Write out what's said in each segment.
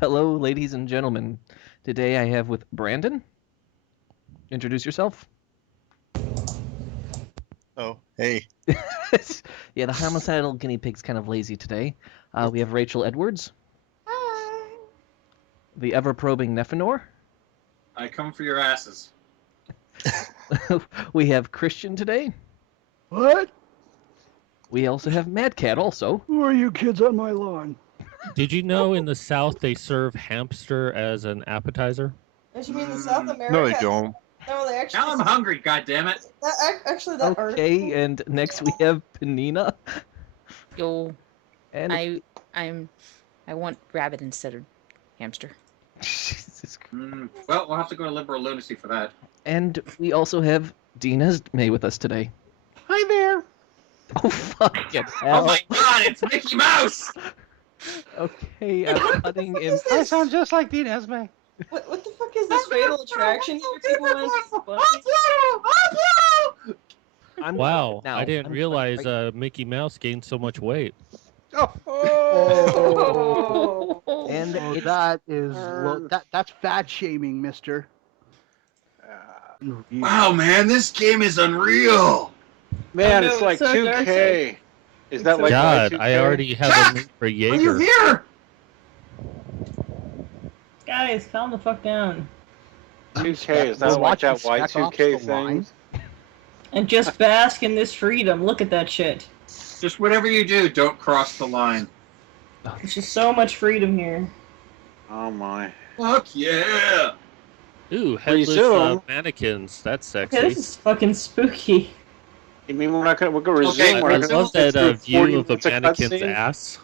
Hello, ladies and gentlemen. Today I have with Brandon. Introduce yourself. Oh, hey. Yeah, the homicidal guinea pig's kind of lazy today. We have Rachel Edwards. Hi. The ever-probing Nephenor. I come for your asses. We have Christian today. What? We also have Mad Cat also. Who are you kids on my lawn? Did you know in the South they serve hamster as an appetizer? Don't you mean in South America? No, they don't. No, they actually. Now I'm hungry, goddammit. That Okay, and next we have Panina. Yo, And I want rabbit instead of hamster. Jesus Christ. Well, we'll have to go to liberal lunacy for that. And we also have Dina May with us today. Hi there. Oh fuck it. Oh my god, it's Mickey Mouse! Okay, I'm cutting in. I sound just like Dean Esme. What the fuck is this fatal attraction here? People want I'm Wow, now. I didn't I'm realize right- Mickey Mouse gained so much weight. Oh. And Oh, it's- that is that's fat shaming, Mister. Wow, man, this game is unreal! Man, Oh, no, it's like it's so dark 2K. Is that like God, Y2K? I already have Jack! a name for Are you Jaeger. here? Guys, calm the fuck down. 2K, is We're that like that watching Spec Ops: Y2K The thing? Line. And just bask in this freedom. Look at that shit. Just whatever you do, don't cross the line. There's just so much freedom here. Oh my. Fuck yeah! Ooh, headless Resume. mannequins. That's Okay, sexy. this is fucking spooky. You mean we're gonna Okay, resume? I We're not gonna love sit that through 40 view of a minutes mannequin's cutscene? ass.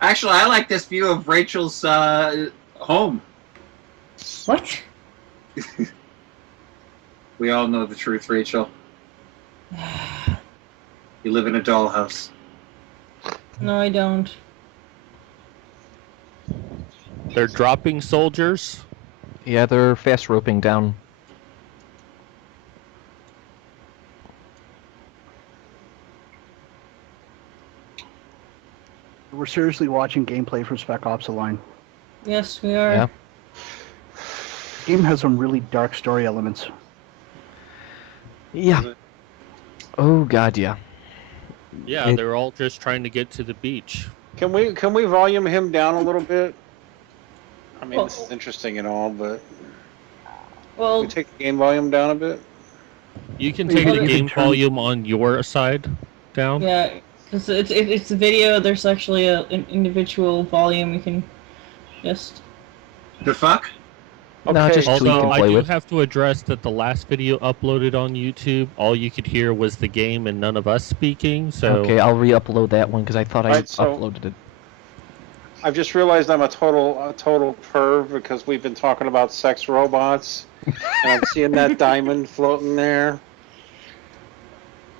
Actually, I like this view of Rachel's home. What? We all know the truth, Rachel. You live in a dollhouse. No, I don't. They're dropping soldiers. Yeah, they're fast roping down. We're seriously watching gameplay for Spec Ops: The Line. Yes, we are. Yeah. The game has some really dark story elements. Yeah. Oh god, yeah. Yeah, It- they're all just trying to get to the beach. Can we volume him down a little bit? I mean, this Well- is interesting and all, but Well, we take the game volume down a bit. You can Well, take you the can game turn- volume on your side down. yeah, because it's a video. There's actually an individual volume you can just. The fuck? No, just tweak Although and I play do with. have to address that the last video uploaded on YouTube, all you could hear was the game and none of us speaking. So Okay, I'll re-upload that one because I thought I Right, so- uploaded it. I've just realized I'm a total perv because we've been talking about sex robots, and I'm seeing that diamond floating there.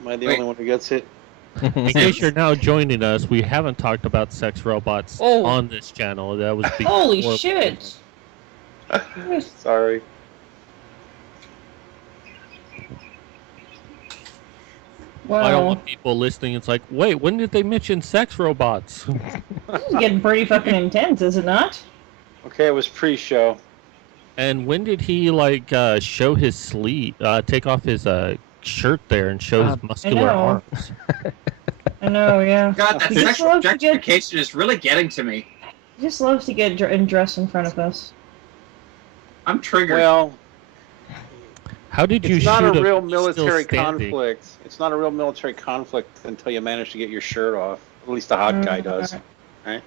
Am I the Wait. only one who gets it? in case you're now joining us, we haven't talked about sex robots Oh. on this channel. That was before. Holy shit! Sorry. I don't Wow, want people listening. It's like, wait, when did they mention sex robots? this is getting pretty fucking intense, is it not? Okay, it was pre-show. And when did he show his sleeve, take off his shirt there and show his muscular know. arms? I know, yeah. God, that He just sexual loves to get- objectification is really getting to me. He just loves to get dressed in front of us. I'm triggered. Well, How did you it's shoot not a him real still military standing? conflict. It's not a real military conflict until you manage to get your shirt off. At least the hot guy does. Right?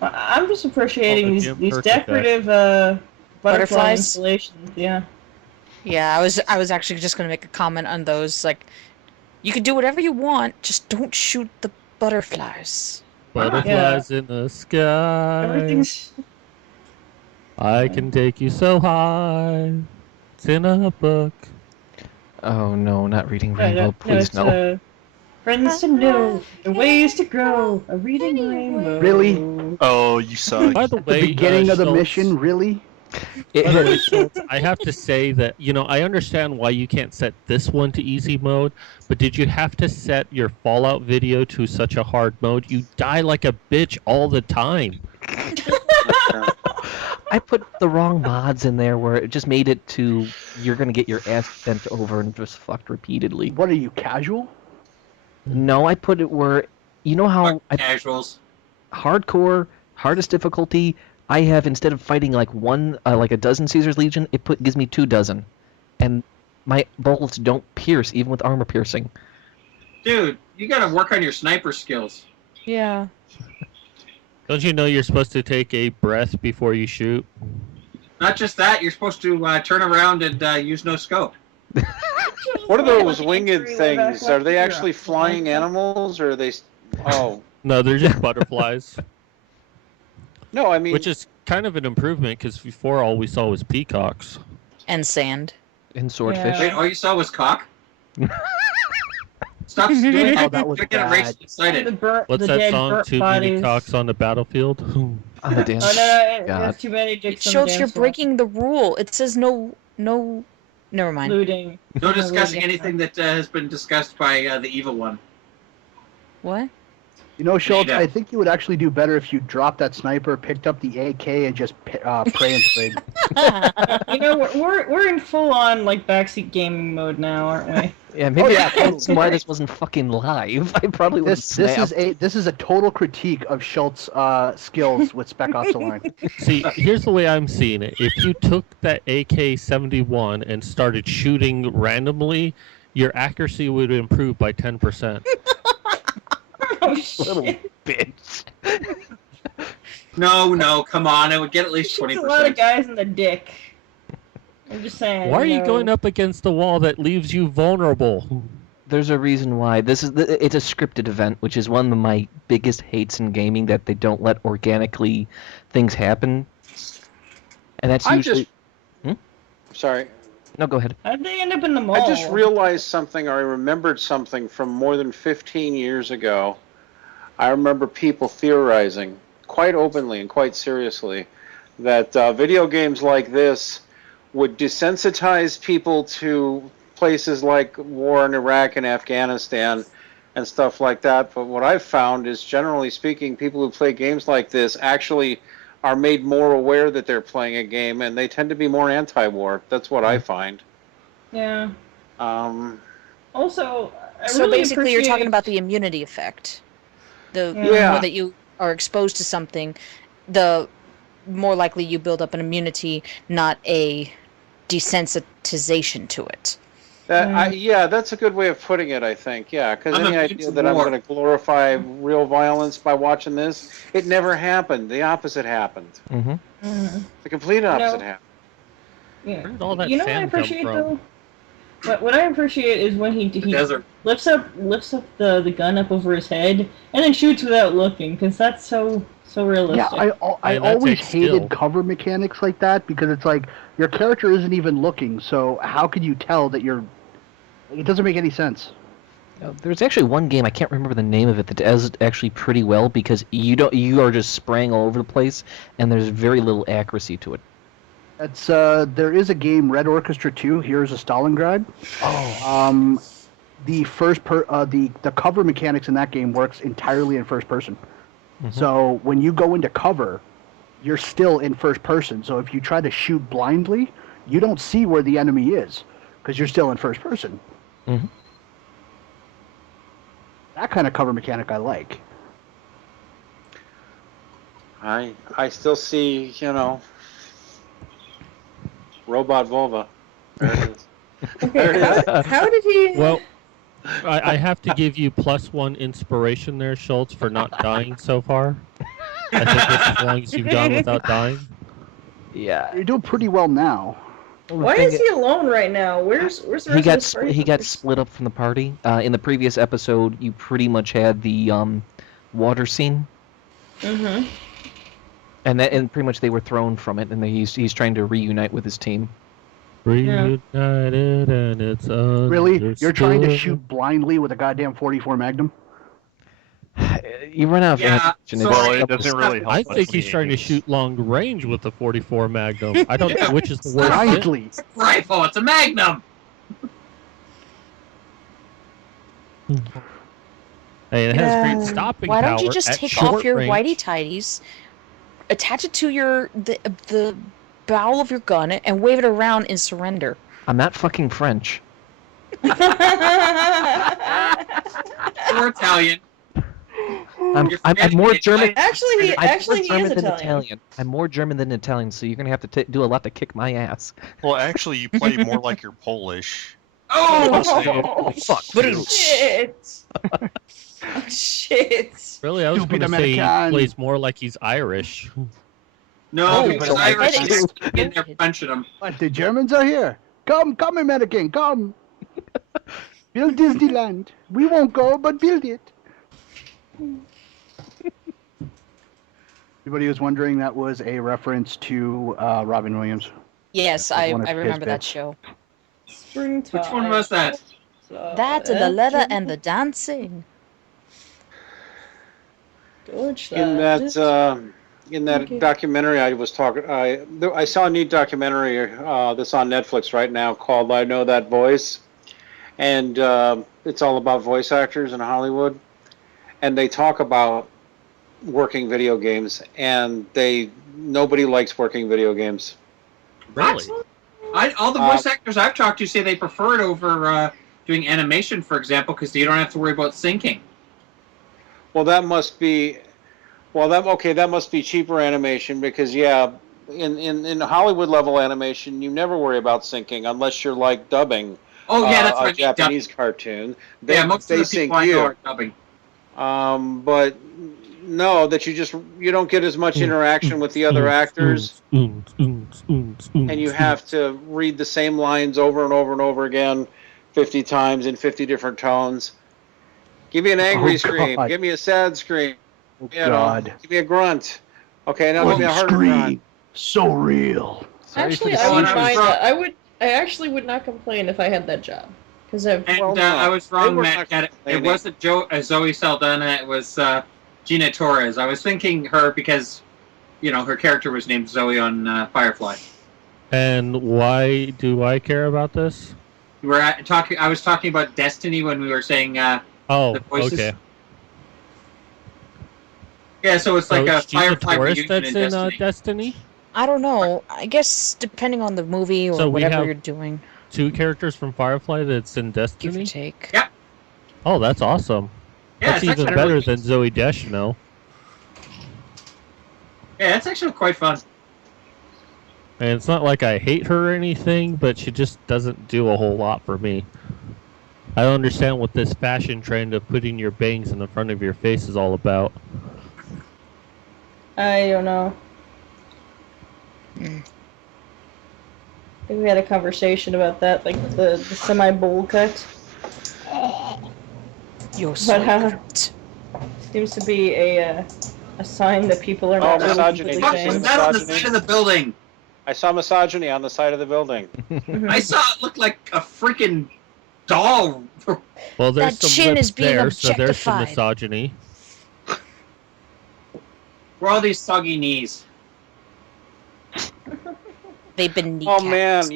I'm just appreciating Oh, the these Jim these Perk decorative butterfly Butterflies? installations. Yeah. Yeah, I was actually just gonna make a comment on those. Like, you can do whatever you want, just don't shoot the butterflies. Butterflies in the sky. Everything's. I can take you so high. It's in a book. Oh no, not reading No, Rainbow, please it's, no. friends to know, the ways to grow, a reading rainbow. Really? Oh, you suck. By the The way, beginning of the Schultz, mission, really? It by the way, has, Schultz, I have to say that, I understand why you can't set this one to easy mode, but did you have to set your Fallout video to such a hard mode? You die like a bitch all the time. I put the wrong mods in there where it just made it to you're gonna get your ass bent over and just fucked repeatedly. What are you, casual? No, I put it where you know how Casuals. hardcore, hardest difficulty. I have instead of fighting like like a dozen Caesar's Legion, gives me 2 dozen, and my bullets don't pierce even with armor piercing. Dude, you gotta work on your sniper skills. Yeah. Don't you know you're supposed to take a breath before you shoot? Not just that, you're supposed to turn around and use no scope. What are those winged things? Are they actually flying animals, or are they? Oh No, they're just butterflies. no, I mean, Which is kind of an improvement because before all we saw was peacocks. And sand. And swordfish. Wait, all you saw was cock? Stop doing that. Oh, that was You're getting bad. racially excited. What's the that dead song? burnt Too bodies. many cocks on the battlefield. On the dance. Oh no, God. there's too many It dicks on the shows dance you're floor. breaking the rule. It says no. Never mind. Looting. No discussing looting. anything that has been discussed by the evil one. What? You know, Schultz, Yeah. I think you would actually do better if you dropped that sniper, picked up the AK, and just pray and sprayed. You know, we're in full on like backseat gaming mode now, aren't we? Yeah, maybe Oh, yeah, that's why this wasn't fucking live. I probably would have This is a total critique of Schultz' skills with Spec Ops Align. See, here's the way I'm seeing it. If you took that AK-71 and started shooting randomly, your accuracy would improve by 10%. Oh Little shit! bitch. No, come on. I would get at least Shoots a lot of 20%. guys in the dick. I'm just saying. Why are you know. going up against the wall that leaves you vulnerable? There's a reason why. It's a scripted event, which is one of my biggest hates in gaming, that they don't let organically things happen. And that's I usually... just. Sorry. No, go ahead. How'd they end up in the mall? I just realized something, or I remembered something from more than 15 years ago. I remember people theorizing quite openly and quite seriously that video games like this would desensitize people to places like war in Iraq and Afghanistan and stuff like that. But what I've found is, generally speaking, people who play games like this actually are made more aware that they're playing a game, and they tend to be more anti-war. That's what I find. Yeah. Also, I So really basically, you're talking appreciate- about the immunity effect. The Yeah. more that you are exposed to something, the more likely you build up an immunity, not a desensitization to it. Yeah, that's a good way of putting it, I think. Yeah, because I'm any immune idea to that I'm war. going to glorify real violence by watching this, it never happened. The opposite happened. Mm-hmm. Mhm. The complete opposite No. happened. Yeah. Where did all that You know what I sand come appreciate from? though? What I appreciate is when he Desert. lifts up the gun up over his head and then shoots without looking, because that's so realistic. Yeah, I And that always takes hated skill. cover mechanics like that because it's like your character isn't even looking, so how can you tell that you're? It doesn't make any sense. There's actually one game, I can't remember the name of it, that does it actually pretty well because you are just spraying all over the place and there's very little accuracy to it. It's there is a game, Red Orchestra 2. Here's a Stalingrad. Oh. The the cover mechanics in that game works entirely in first person. Mm-hmm. So when you go into cover, you're still in first person. So if you try to shoot blindly, you don't see where the enemy is because you're still in first person. Mhm. That kind of cover mechanic I like. I still see, robot vulva. There it is. There it is. How did he? Well, I have to give you +1 inspiration there, Schultz, for not dying so far. I think that's as long as you've gone without dying. Yeah. You're doing pretty well now. Why is he alone right now? Where's the rest He of got his party he got members? split up from the party. In the previous episode, you pretty much had the water scene, Mhm. and pretty much they were thrown from it, and he's trying to reunite with his team. Reunited and it's Really? You're trying to understood. shoot blindly with a goddamn 44 Magnum? You run out of Yeah, ammunition. so It's Well, a it couple doesn't really help. I much think when he's you trying to aim. shoot long range with the 44 Magnum. I don't know which is the worst. Blindly. Rifle, it's a Magnum! Hey, it has great stopping Why power don't you just at take short off your range. whitey tighties, attach it to the barrel of your gun and wave it around in surrender. I'm not fucking French. Or Italian. I'm forgetting more the German. Actually, I'm actually, more he German is than Italian. I'm more German than Italian, so you're gonna have to do a lot to kick my ass. Well, actually, you play more like you're Polish. Oh! Fuck. Shit! Oh, shit! Really, I was Stupid going to say he American. plays more like he's Irish. No, Oh, because but Irish that is is in there stupid. punching them. But the Germans are here. Come, American, come. Build Disneyland. We won't go, but build it. Anybody was wondering, that was a reference to Robin Williams. Yes, That was I one of his remember that bits. show. Springtime. Which one was that? That and the leather and the dancing. In that Okay. documentary I was talking, I saw a neat documentary that's on Netflix right now called "I Know That Voice," and it's all about voice actors in Hollywood, and they talk about working video games, and nobody likes working video games. Really? All the voice actors I've talked to say they prefer it over doing animation, for example, because you don't have to worry about syncing. Well, that must be cheaper animation because in Hollywood level animation, you never worry about syncing unless you're like dubbing. Oh yeah, that's a right. Japanese cartoon. Most of the sync people I know are dubbing. But no, that you don't get as much interaction with the other actors, and you have to read the same lines over and over and over again, 50 times in 50 different tones. Give me an angry scream. God. Give me a sad scream. Oh, You know, God. give me a grunt. Okay, now give One me a harder scream. grunt. So real. Actually, I would mind that. I actually would not complain if I had that job. Because I've. And Well, no, I was they wrong, were Matt. not It complaining. wasn't Zoe Saldana. It was Gina Torres. I was thinking her because, her character was named Zoe on Firefly. And why do I care about this? I was talking about Destiny when we were saying Oh, the voices. okay. Yeah, so it's like a it's Gina Firefly Torres reunion that's in in Destiny. Destiny? I don't know. I guess depending on the movie or So we whatever have- you're doing, 2 characters from Firefly that's in give or Destiny? take. Yeah. Oh, that's awesome. Yeah, That's it's even actually better really- than Zoe Deschanel. Yeah, it's actually quite fun. And it's not like I hate her or anything, but she just doesn't do a whole lot for me. I don't understand what this fashion trend of putting your bangs in the front of your face is all about. I don't know. Mm. I think we had a conversation about that, like the semi-bowl cut. You're But so how- corrupt. Seems to be a sign that people are not Oh, misogyny. completely Fuck, Did you was say fans. that on the misogyny? side of the building? I saw misogyny on the side of the building. Mhm. I saw it look like a freaking doll. Well, there's That some chin lips is being there, so there's some objectified. misogyny. Where are all these soggy knees? They've been Oh kneecapped. man,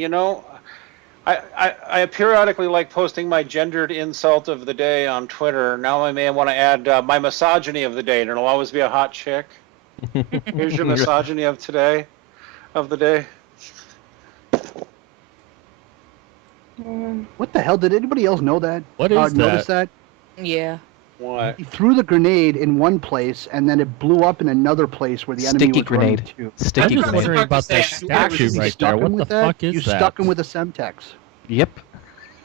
I periodically like posting my gendered insult of the day on Twitter. Now I may want to add my misogyny of the day, and it'll always be a hot chick. Here's your misogyny of the day. What the hell? Did anybody else know that? What is Notice that? Yeah. What? He threw the grenade in one place, and then it blew up in another place where the enemy Sticky was running grenade. to. I'm Sticky just Grenade. grenade. wondering about that You statue actually right stuck there. him What with the that? fuck is You that? stuck him with a Semtex. Yep.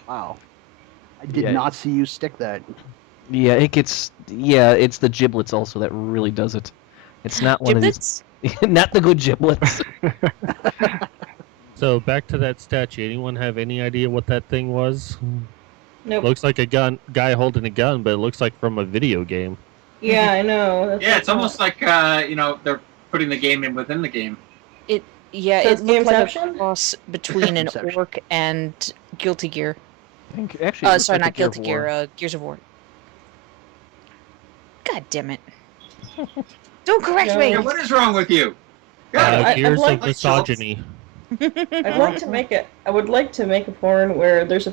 Wow. I did Yeah. not see you stick that. Yeah, it's the giblets also that really does it. It's not one Giblets? of these. Not the good giblets. So back to that statue. Anyone have any idea what that thing was? Nope. Looks like a guy holding a gun, but it looks like from a video game. Yeah, I know. That's Yeah, what it's almost like they're putting the game in within the game. Yeah, So it it's looked like a Gameception? cross between an Gameception. orc and Guilty Gear. Actually, it looks Sorry, like a not Gear of Guilty War. Gear, Gears of War. God damn it. Don't correct No. me! Yeah, what is wrong with you? God, I'd Gears like of misogyny. I'd like to make it. I would like to make a porn where there's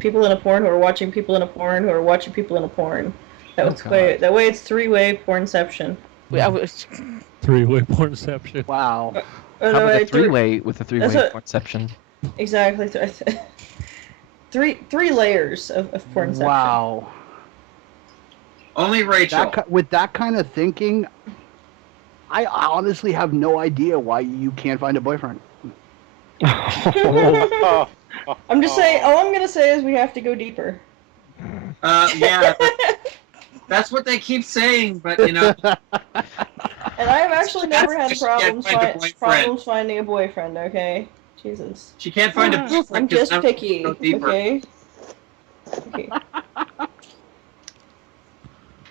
people in a porn who are watching people in a porn who are watching people in a porn. That was God. quite. That way, it's 3-way pornception. I was, Three-way pornception. Wow. Oh, How no, about wait, a three-way with a three-way what- conception? Exactly. Three layers of pornception. Wow. Only Rachel. With that kind of thinking, I honestly have no idea why you can't find a boyfriend. Oh, I'm just saying. All I'm gonna say is we have to go deeper. Yeah, that's what they keep saying, but you know, And I have actually never had She can't problems find a boyfriend. finding a boyfriend. Okay, Jesus. she can't find a boyfriend. I'm 'cause just now picky. go deeper. Okay. Okay.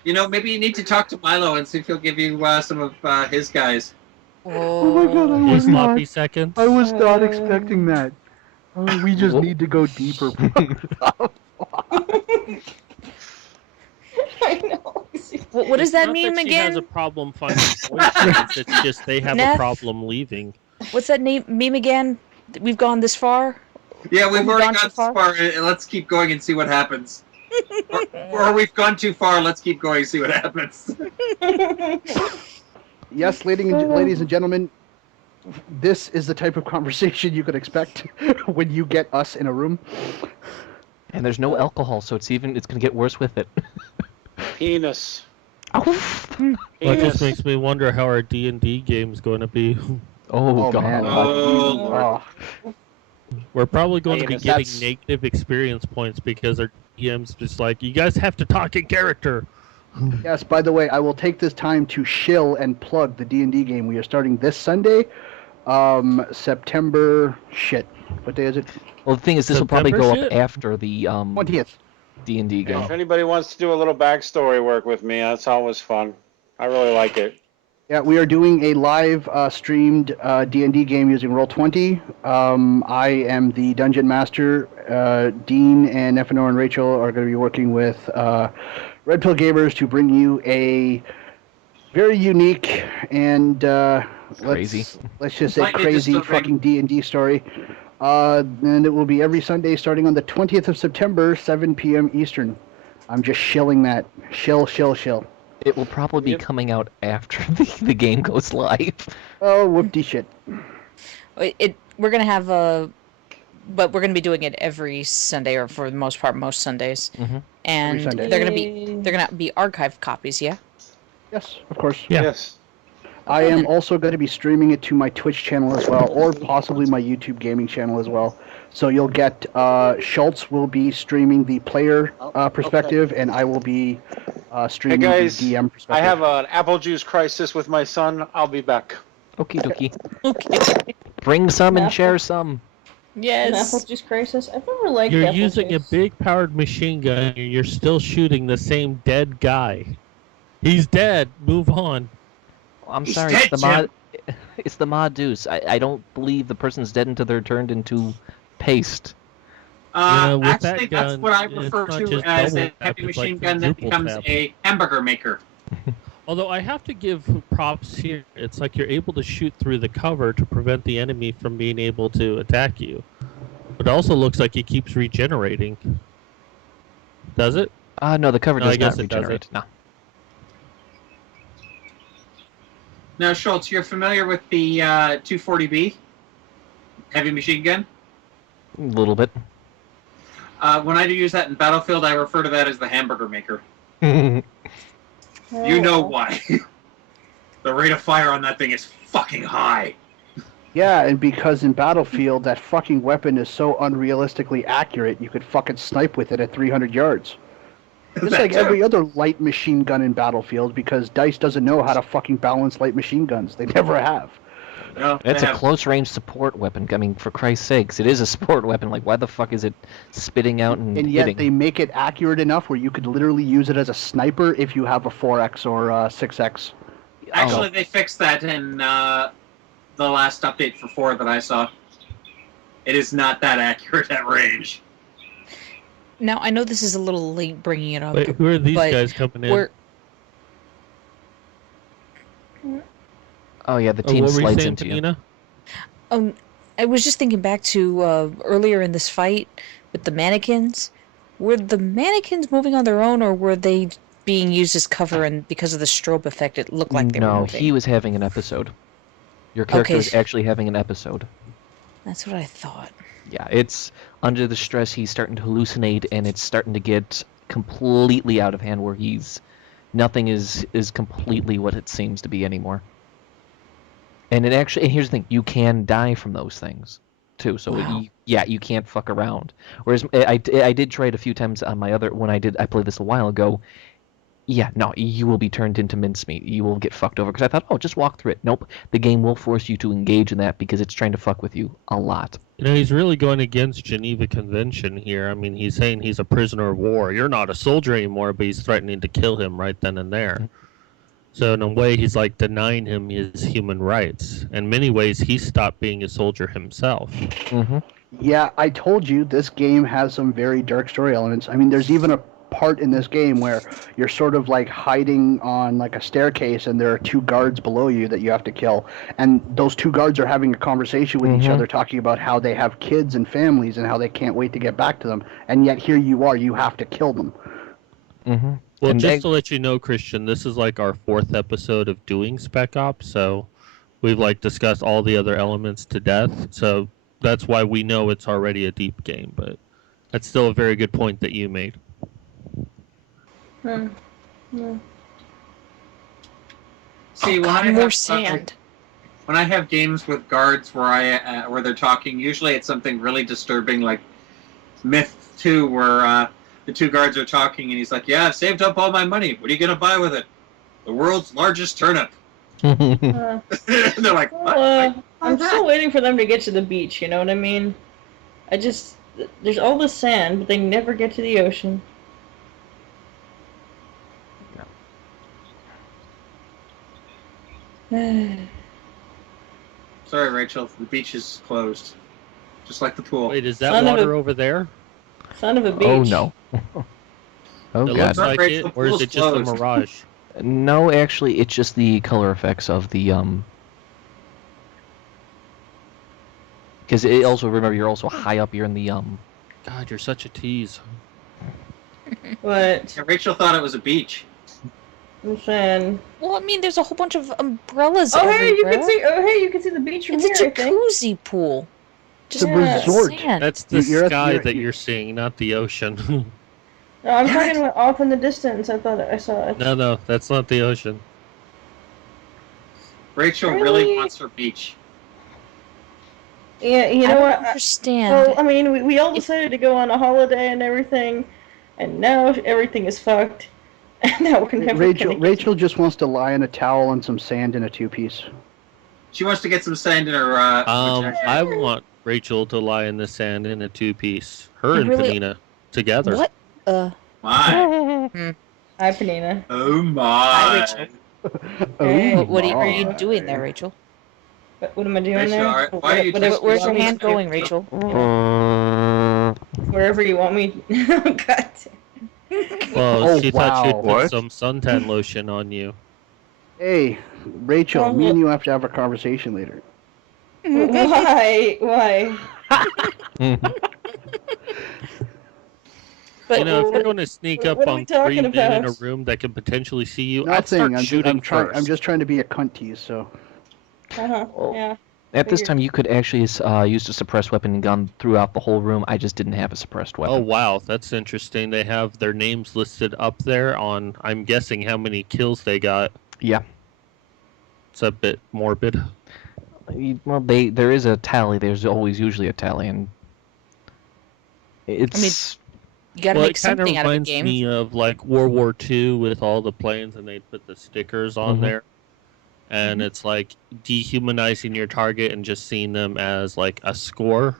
You know, maybe you need to talk to Milo and see if he'll give you some of his guys. Oh my god, I Hey, was not. sloppy seconds. I was not expecting that. Oh, we just need to go deeper. I know. what does that Not meme that she has a again? problem finding boyfriends. It's just they have a Neff? problem leaving. What's that meme again? We've gone this far. Yeah, we've Have we already gone gone too this far. Let's keep going and see what happens. Or we've gone too far. Let's keep going and see what happens. Yes, ladies and gentlemen, this is the type of conversation you could expect when you get us in a room. And there's no alcohol, so it's going to get worse with it. penis. Well, it just makes me wonder how our D&D game's going to be. Oh, God. man. Oh, Lord. Oh, We're probably going to be Penis, getting that's- negative experience points because our DM's just like, you guys have to talk in character. yes, by the way, I will take this time to shill and plug the D&D game. We are starting this Sunday, September... Shit. What day is it? Well, the thing is, this will probably September go shit? up after the 20th. D&D game. If anybody wants to do a little backstory work with me, that's always fun. I really like it. Yeah, we are doing a live streamed D&D game using Roll20. I am the Dungeon Master. Dean and Nephenor and Rachel are going to be working with Red Pill Gamers to bring you a very unique and Crazy. let's just say Slightly crazy disturbing. fucking D&D story. And it will be every Sunday starting on the 20th of September, 7 p.m. Eastern. I'm just shilling that. Shill. It will probably be Yep. coming out after the game goes live. Oh, whoop-de shit. We're gonna have but we're gonna be doing it every Sunday, or for the most part, most Sundays. Mhm. And Sunday. they're gonna be archived copies, yeah. Yes, of course. Yeah. Yes. I am also going to be streaming it to my Twitch channel as well, or possibly my YouTube gaming channel as well. So you'll get Schultz will be streaming the player perspective, and I will be streaming guys, the DM I perspective. have an apple juice crisis with my son. I'll be back. Okie dokie. Okay. Bring some and Apple- share some. An Yes. apple juice crisis. I've never liked You're apple using a juice. big powered machine gun and you're still shooting the same dead guy. He's dead. Move on. I'm He's sorry, dead, it's the mod. It's the mod deuce. I don't believe the person's dead until they're turned into paste. with that Actually, that's gun, what I it's refer not to just as double a tap, heavy it's like machine gun that quadruple becomes tap. a hamburger maker. Although I have to give props here. It's like you're able to shoot through the cover to prevent the enemy from being able to attack you. But it also looks like it keeps regenerating. Does it? No, the cover No, I does guess not it doesn't. regenerate. No. Now, Schultz, you're familiar with the 240B heavy machine gun? A little bit. When I do use that in Battlefield, I refer to that as the hamburger maker. Oh, You know why. The rate of fire on that thing is fucking high. Yeah, and because in Battlefield, that fucking weapon is so unrealistically accurate, you could fucking snipe with it at 300 yards. Just That like too. every other light machine gun in Battlefield, because DICE doesn't know how to fucking balance light machine guns. They never have. Well, It's they a have- close range support weapon. I mean, for Christ's sakes, it is a support weapon. Like, why the fuck is it spitting out and And yet hitting? they make it accurate enough where you could literally use it as a sniper if you have a 4X or 6X. Actually, they fixed that in the last update for 4 that I saw. It is not that accurate at range. Now I know this is a little late bringing it up. Wait, who are these but guys coming in? We're Oh yeah, the Oh, team what were you slides saying, into you. Panina? I was just thinking back to earlier in this fight with the mannequins. Were the mannequins moving on their own, or were they being used as cover, and because of the strobe effect, it looked like they were No, moving. he was having an episode. Your character Okay. was actually having an episode. That's what I thought. Yeah, it's under the stress, he's starting to hallucinate, and it's starting to get completely out of hand where nothing is completely what it seems to be anymore. And and here's the thing, you can die from those things too. So Wow. you can't fuck around. Whereas I did try it a few times on my other, when I played this a while ago. Yeah, no, you will be turned into mincemeat. You will get fucked over, because I thought, oh, just walk through it. Nope, the game will force you to engage in that because it's trying to fuck with you a lot. He's really going against Geneva Convention here. I mean, he's saying he's a prisoner of war. You're not a soldier anymore, but he's threatening to kill him right then and there. So in a way, he's like denying him his human rights. In many ways, he stopped being a soldier himself. Mm-hmm. Yeah, I told you this game has some very dark story elements. I mean, there's even a part in this game where you're sort of like hiding on like a staircase, and there are 2 guards below you that you have to kill, and those 2 guards are having a conversation with each other, talking about how they have kids and families and how they can't wait to get back to them, and yet here you are, you have to kill them. Mm-hmm. Well, And just to let you know, Christian, this is like our 4th episode of doing Spec Ops, so we've like discussed all the other elements to death, so that's why we know it's already a deep game, but that's still a very good point that you made. Yeah. See, when God, I more have sand. when I have games with guards where they're talking, usually it's something really disturbing, like Myth 2, where the 2 guards are talking, and he's like, "Yeah, I've saved up all my money. What are you gonna buy with it? The world's largest turnip." Uh, They're like, "What?" well, I'm still waiting for them to get to the beach, you know what I mean? There's all this sand, but they never get to the ocean. Sorry, Rachel. The beach is closed, just like the pool. Wait, is that Son of water a- over there? Son of a beach. Oh no. Oh It god. looks like Rachel, it, or is pool's it just a closed. mirage? No, actually, it's just the color effects of the Because it also, remember, you're also high up. You're in the God, you're such a tease. What? Yeah, Rachel thought it was a beach. Listen. Well, I mean, there's a whole bunch of umbrellas Oh, everywhere. hey, you can see. Oh, hey, you can see the beach from It's here. a I think. jacuzzi pool. Just It's a resort. sand. That's the You're at- sky you're- that you're seeing, not the ocean. No, I'm talking about off in the distance. I thought I saw it. No, that's not the ocean. Rachel Really? really wants her beach. Yeah, you I know don't what? understand. Well, I mean, we all decided to go on a holiday and everything, and now everything is fucked. And now we're never gonna Rachel just wants to lie in a towel and some sand in a 2-piece. She wants to get some sand in her. vagina. I want Rachel to lie in the sand in a 2-piece. Her You and really- Panina together. What? My. Hi, Panina. Oh my. Hi, Rachel. Hey. What are my. you doing there, Rachel? What am I doing Rachel, there? why are you just- Where's your want me hand to- going, Rachel? Wherever you want me. Oh, God. Well, Oh, she thought she'd wow. put What? some suntan lotion on you. Hey, Rachel, Oh, me and you have to have a conversation later. Why? Why? But You know, if you're going to sneak up what are we on 3 talking men in a about? room that can potentially see you, I'd Nothing. start I'm shooting I'm first. just trying to be a cunt tease. So Uh-huh. Oh. Yeah. At this Figured. time, you could actually use a suppressed weapon and gun throughout the whole room. I just didn't have a suppressed Oh weapon. wow, that's interesting. They have their names listed up there on, I'm guessing, how many kills they got. Yeah. It's a bit morbid. Well, there is a tally. There's always usually a tally, and it's. you gotta Well, make it kind of something out of the reminds game. me of like World War II with all the planes, and they'd put the stickers on Mhm. there, and it's like dehumanizing your target and just seeing them as like a score.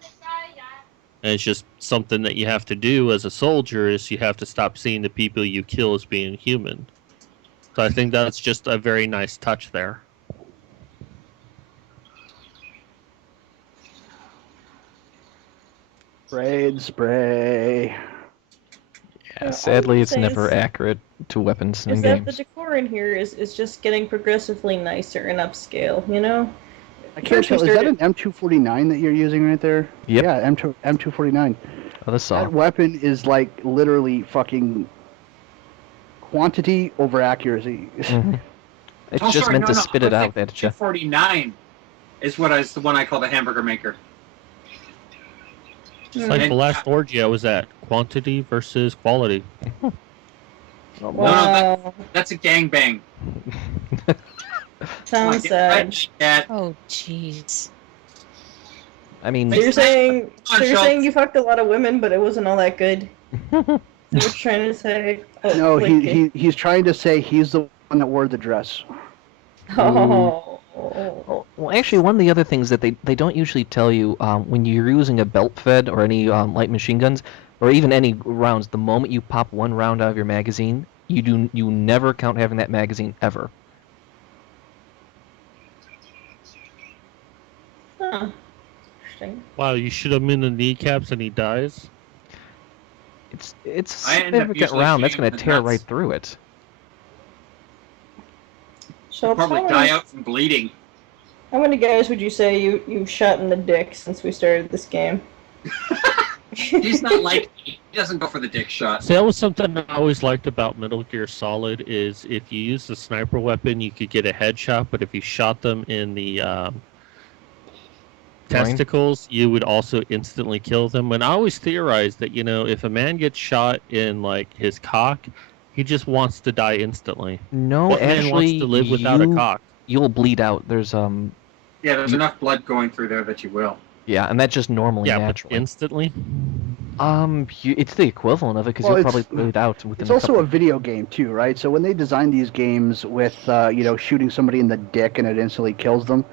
And it's just something that you have to do as a soldier, is you have to stop seeing the people you kill as being human. So I think that's just a very nice touch there. spray and spray. Yeah, all sadly, I'm it's saying never is- accurate to weapons in Is that the games. decor in here is just getting progressively nicer and upscale, you know? I can't First we tell. Is that started- an M249 that you're using right there? Yep. Yeah, M249. Oh, the saw. That weapon is like literally fucking quantity over accuracy. Mhm. It's Oh, just sorry, meant no, to no, spit I it think out at you. 249 is the one I call the hamburger maker. It's like And- the last orgy I was at. Quantity versus quality. Wow. That's a gangbang. Sounds sad. That Oh, jeez. I mean, So you're saying on, Schultz. you fucked a lot of women, but it wasn't all that good. So what you're trying to say? Oh, No, like, he's trying to say he's the one that wore the dress. Oh. well, actually, one of the other things that they don't usually tell you when you're using a belt fed or any light machine guns or even any rounds, the moment you pop one round out of your magazine, you never count having that magazine ever. Huh. Interesting. Wow, you shoot him in the kneecaps and he dies? It's I a end up significant usually round that's shooting going in to the tear nuts. right through it. So probably die out from bleeding. how many guys would you say you've shot in the dick since we started this game? He's not like me. He doesn't go for the dick shot. See, that was something I always liked about Metal Gear Solid is if you used the sniper weapon, you could get a headshot, but if you shot them in the testicles, you would also instantly kill them. And I always theorized that, if a man gets shot in, like, his cock, he just wants to die instantly. No, What man wants actually, to live without a cock? you'll bleed out. There's Yeah, there's enough blood going through there that you will. yeah, and that's just normally Yeah, but naturally. instantly? It's the equivalent of it because Well, you'll probably bleed out within. It's a also couple... a video game too, right? So when they design these games with shooting somebody in the dick and it instantly kills them,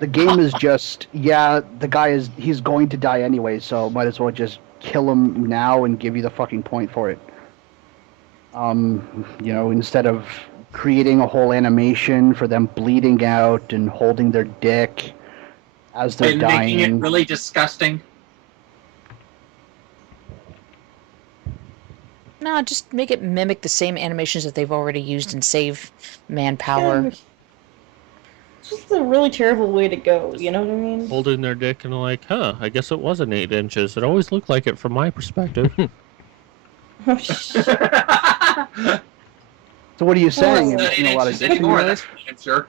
the game is just the guy he's going to die anyway, so might as well just kill him now and give you the fucking point for it. Instead of creating a whole animation for them bleeding out and holding their dick as they're And dying. making it really disgusting. No, just make it mimic the same animations that they've already used and save manpower. Yeah, it's just a really terrible way to go, you know what I mean? Holding their dick and like, I guess it wasn't 8 inches. It always looked like it from my perspective. So what are you saying? Well, Have you seen a lot of dicks in your anymore, life? that's for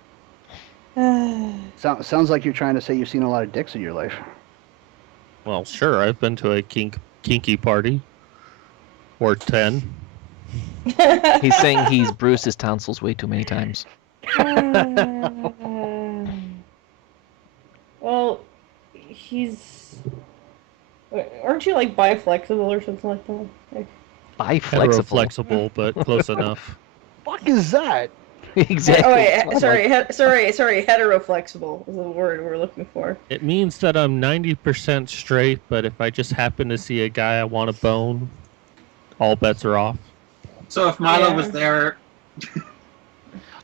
sure. Sounds like you're trying to say you've seen a lot of dicks in your life. Well, sure, I've been to a kinky party. Or 10. He's saying he's bruised his tonsils way too many times. Well, aren't you like biflexible or something like that? Like, Biflexible. Flexible, but close enough. Fuck is that? Exactly. oh wait, It's sorry, like- sorry, heteroflexible is the word we're looking for. It means that I'm 90% straight, but if I just happen to see a guy I want to bone, all bets are off. So if Milo Yeah. was there,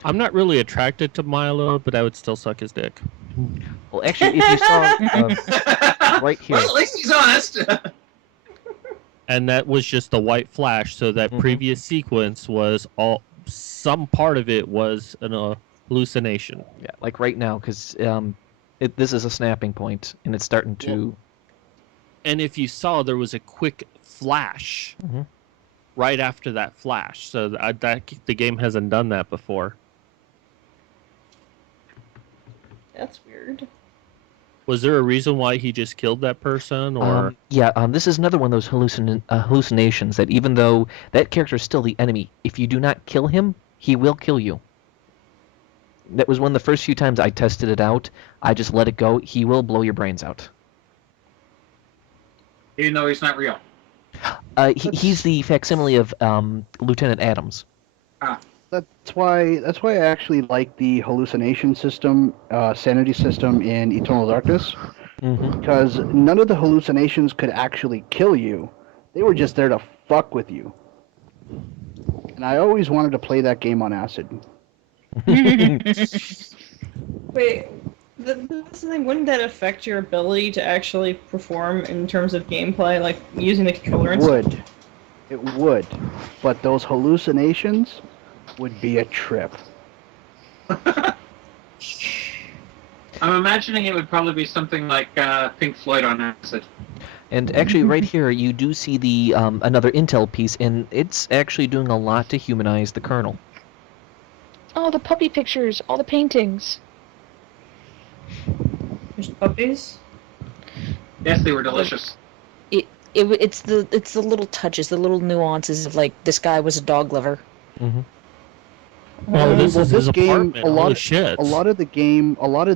I'm not really attracted to Milo, but I would still suck his dick. Well, actually, if you saw right here, well, at least he's honest. And that was just a white flash, so that Mhm. previous sequence was some part of it was an hallucination. yeah, like right now, because this is a snapping point, and it's starting to. And if you saw, there was a quick flash Mhm. right after that flash, so the game hasn't done that before. That's weird. Was there a reason why he just killed that person, or This is another one of those hallucinations that even though that character is still the enemy, if you do not kill him, he will kill you. That was one of the first few times I tested it out. I just let it go. He will blow your brains out. Even though he's not real. He's the facsimile of Lieutenant Adams. That's why I actually like the hallucination system, sanity system in Eternal Darkness, Mm-hmm. because none of the hallucinations could actually kill you. They were just there to fuck with you. And I always wanted to play that game on acid. Wait, this thing, wouldn't that affect your ability to actually perform in terms of gameplay, like using the controller and stuff? It would. But those hallucinations would be a trip. I'm imagining it would probably be something like Pink Floyd on acid. And actually, right here, you do see the another intel piece, and it's actually doing a lot to humanize the Colonel. Oh, the puppy pictures, all the paintings. There's puppies. Yes, they were delicious. It's the little touches, the little nuances of like this guy was a dog lover. Mm-hmm. Well, this is his game, apartment. Holy shit. a lot of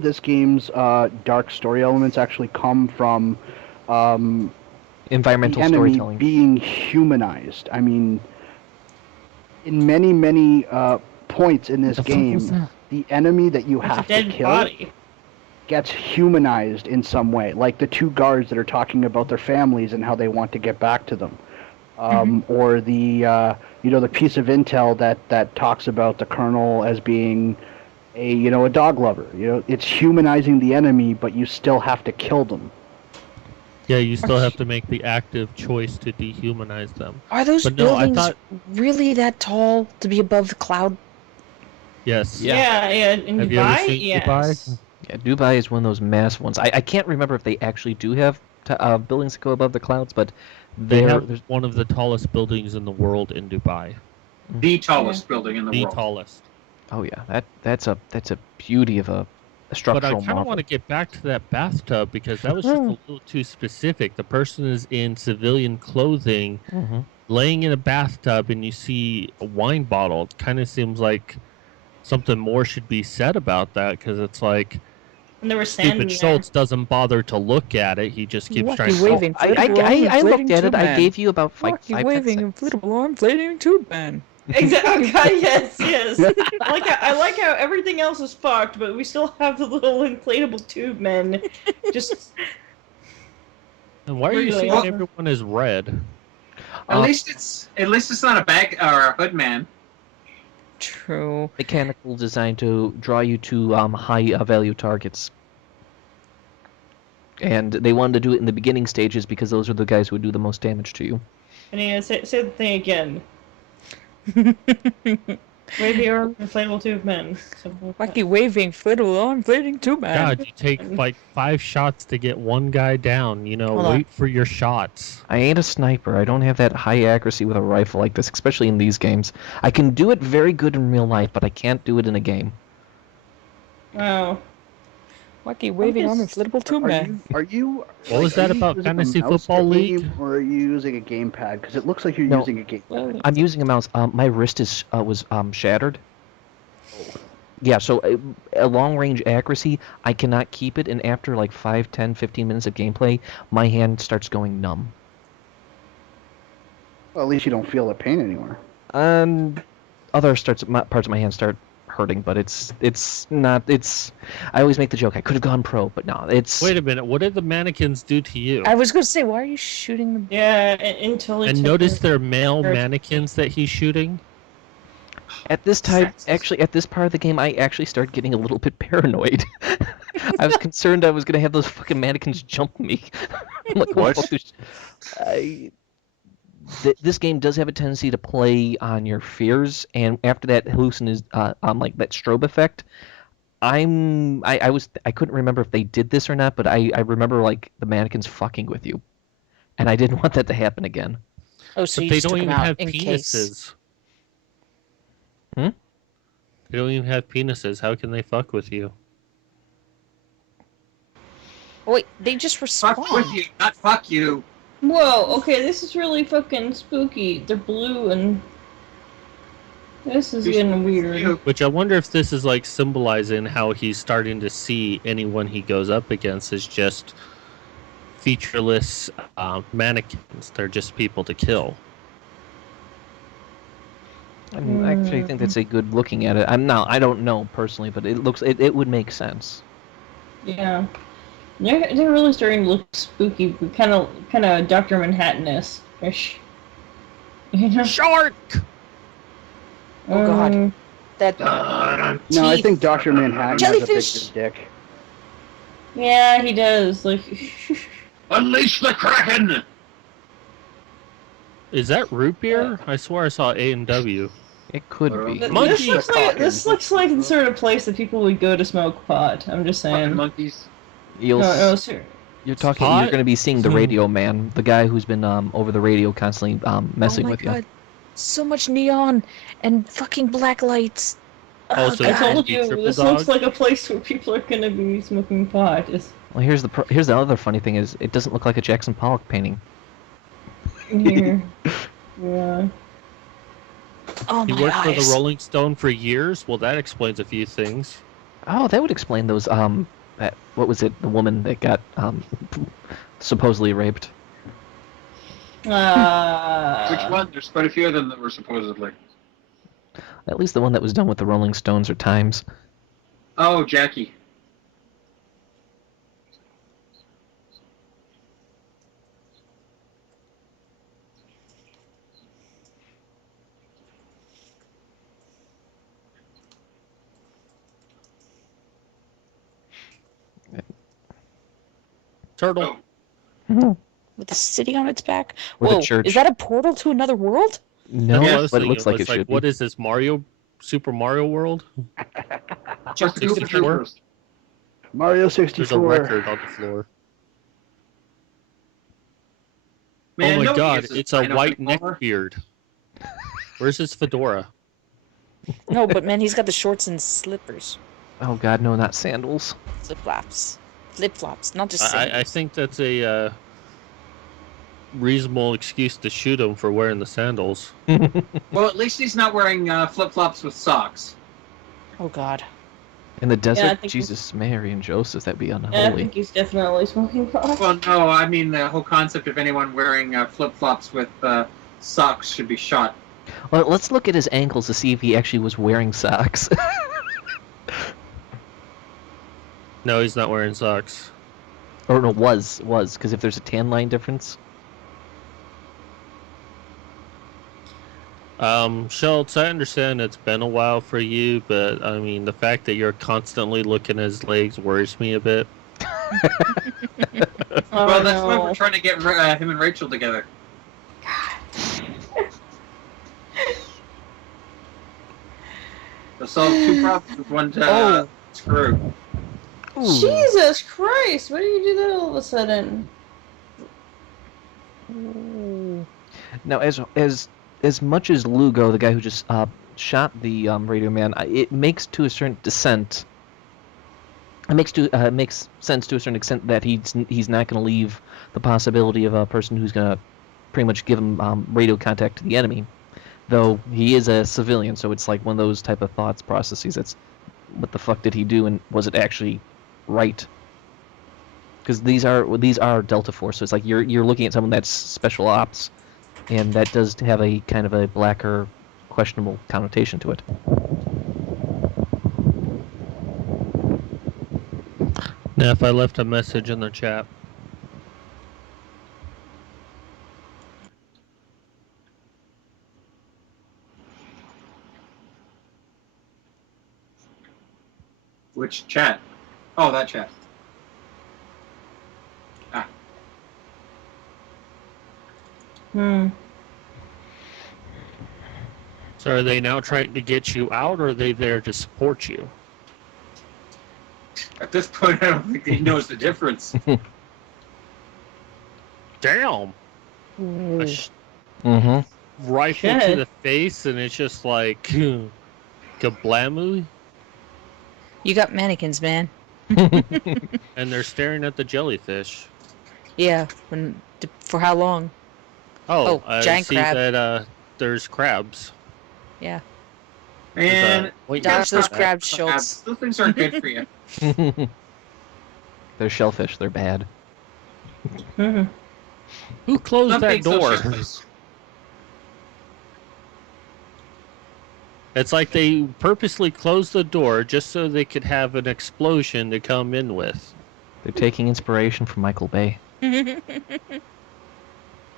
this game's dark story elements actually come from Environmental the enemy storytelling. being humanized. I mean, in many points in this What the fuck was game, that? the enemy that you It's a have to dead kill body. gets humanized in some way, like the two guards that are talking about their families and how they want to get back to them, or the the piece of intel that talks about the Colonel as being a dog lover. It's humanizing the enemy, but you still have to kill them. Yeah, you still have to make the active choice to dehumanize them. Are those But no, I buildings thought- really that tall to be above the cloud? Yes. Yeah, in Have you ever Dubai, seen yes. Dubai? Yeah, Dubai is one of those massive ones. I can't remember if they actually do have buildings that go above the clouds, but They have there's one of the tallest buildings in the world in Dubai. The tallest building in the The world. tallest. oh yeah, that's a beauty of a But I structural kind of model. want to get back to that bathtub because that was just a little too specific. The person is in civilian clothing, Mhm. laying in a bathtub, and you see a wine bottle. It kind of seems like something more should be said about that because it's like And there was sand in stupid there. Schultz doesn't bother to look at it. He just keeps Wacky trying to. waving I inflatable looked at it. I tube gave you about man. like Wacky 5-10 waving seconds. inflatable arm inflating tube man. Exactly. Okay, yes. I like how everything else is fucked, but we still have the little inflatable tube men. Just And why are you Really? seeing everyone as red? At least it's not a bag or a hood man. True. Mechanical design to draw you to high value targets. And they wanted to do it in the beginning stages because those are the guys who would do the most damage to you. I need to say the thing again. Wavy arm inflatable tube men. Something like that. Wacky waving inflatable arm inflating tube man. God, you take like 5 shots to get one guy down. Hold on. Wait for your shots. I ain't a sniper. I don't have that high accuracy with a rifle like this, especially in these games. I can do it very good in real life, but I can't do it in a game. Wow. Wacky waving arm inflatable tube man. Are you? What was that about using a Fantasy mouse Football to League? aim, or are you using a gamepad? Because it looks like you're No. using a gamepad. I'm using a mouse. My wrist was shattered. Yeah, so a long range accuracy, I cannot keep it, and after like 5, 10, 15 minutes of gameplay, my hand starts going numb. Well, at least you don't feel the pain anymore. Other parts of my hand start hurting, but it's not. I always make the joke I could have gone pro, but no, it's. Wait a minute. What did the mannequins do to you? I was gonna say, why are you shooting them? Yeah, until he And took notice the- they're male Sure. mannequins that he's shooting. At this time, Sexist. actually, at this part of the game, I actually started getting a little bit paranoid. I was concerned I was gonna have those fucking mannequins jump me. I'm like, What? "Oh, this game does have a tendency to play on your fears, and after that like that strobe effect, I couldn't remember if they did this or not, but I remember like the mannequins fucking with you, and I didn't want that to happen again. Oh, so But you they just don't took them even out have in case. penises. Hmm? They don't even have penises. How can they fuck with you? Wait, they just respond. Fuck with you, not fuck you. Whoa, okay, this is really fucking spooky. They're blue and... This is getting weird. You. Which I wonder if this is like symbolizing how he's starting to see anyone he goes up against as just featureless mannequins. They're just people to kill. I actually think that's a good looking at it. I don't know personally, but it would make sense. Yeah. They're really starting to look spooky, kind of Dr. Manhattan-ish. You know? Shark! Oh god. Um, That No, I teeth. think Dr. Manhattan has a Jellyfish! bigger dick. Yeah, he does. Like, Unleash the Kraken! Is that root beer? I swear I saw A&W. It could be. Monkey this looks like the sort of place that people would go to smoke pot. I'm just saying. Fucking monkeys. You'll No, sir. You're talking. Spot? You're going to be seeing the radio man, the guy who's been over the radio constantly messing oh my with god. So much neon and fucking black lights. Oh, so I it's told gonna be you, triple this dog? looks like a place where people are gonna be smoking pot. you. Well, here's the other funny thing is it doesn't look like a Jackson Pollock painting. Here. Yeah. Oh He my worked for the eyes. Rolling Stone for years. Well, that explains a few things. Oh, that would explain those that what was it? The woman that got supposedly raped. Which one? There's quite a few of them that were supposedly. At least the one that was done with the Rolling Stones or Times. Oh, Jackie. Turtle. Oh. With a city on its back. With a Whoa, church. is that a portal to another world? No, That's what I was but it thinking. looks like it should What be. is this, Super Mario World? Just the Koopa 64? Troopers. Mario There's a 64. record on the floor. Man, oh my nobody god, uses it's a Rhino white anymore. neck beard. Where's his fedora? No, but man, he's got the shorts and slippers. Oh god, no, not sandals. Flip-flops. Flip-flops, not just I sandals. think that's a reasonable excuse to shoot him for wearing the sandals. Well, at least he's not wearing flip-flops with socks. Oh god. In the desert, I think Jesus, Mary, and Joseph, that'd be Yeah, I unholy. think he's definitely smoking pot. Well, no, I mean the whole concept of anyone wearing flip-flops with socks should be shot. Well, let's look at his ankles to see if he actually was wearing socks. No, he's not wearing socks. Or no, was, because if there's a tan line difference. Schultz, I understand it's been a while for you, but I mean, the fact that you're constantly looking at his legs worries me a bit. Oh, Well, that's why no. we're trying to get him and Rachel together. To solve two problems with one screw. Jesus Christ! Why do you do that all of a sudden? Now, as much as Lugo, the guy who just shot the radio man, it makes to a certain extent. It makes sense to a certain extent that he's not going to leave the possibility of a person who's going to pretty much give him radio contact to the enemy. Though he is a civilian, so it's like one of those type of thoughts processes. That's what the fuck did he do, and was it actually right? Because these are Delta Force, so it's like you're looking at someone that's special ops, and that does have a kind of a blacker, questionable connotation to it. Now, if I left a message in the chat. Which chat? Oh, that chat. Hmm. So are they now trying to get you out, or are they there to support you? At this point, I don't think he knows the difference. Damn! Mm-hmm. Rifle to Shit. the face, and it's just like kablamu, You got mannequins, man. and they're staring at the jellyfish. Yeah, for how long? Oh, Oh, I giant see crab. that there's crabs. Yeah. And Wait, Dodge those crab. crabs, Schultz. those things aren't good for you. They're shellfish. They're bad. Mhm. Who closed Some that things don't door? shit those. It's like they purposely closed the door just so they could have an explosion to come in with. They're taking inspiration from Michael Bay.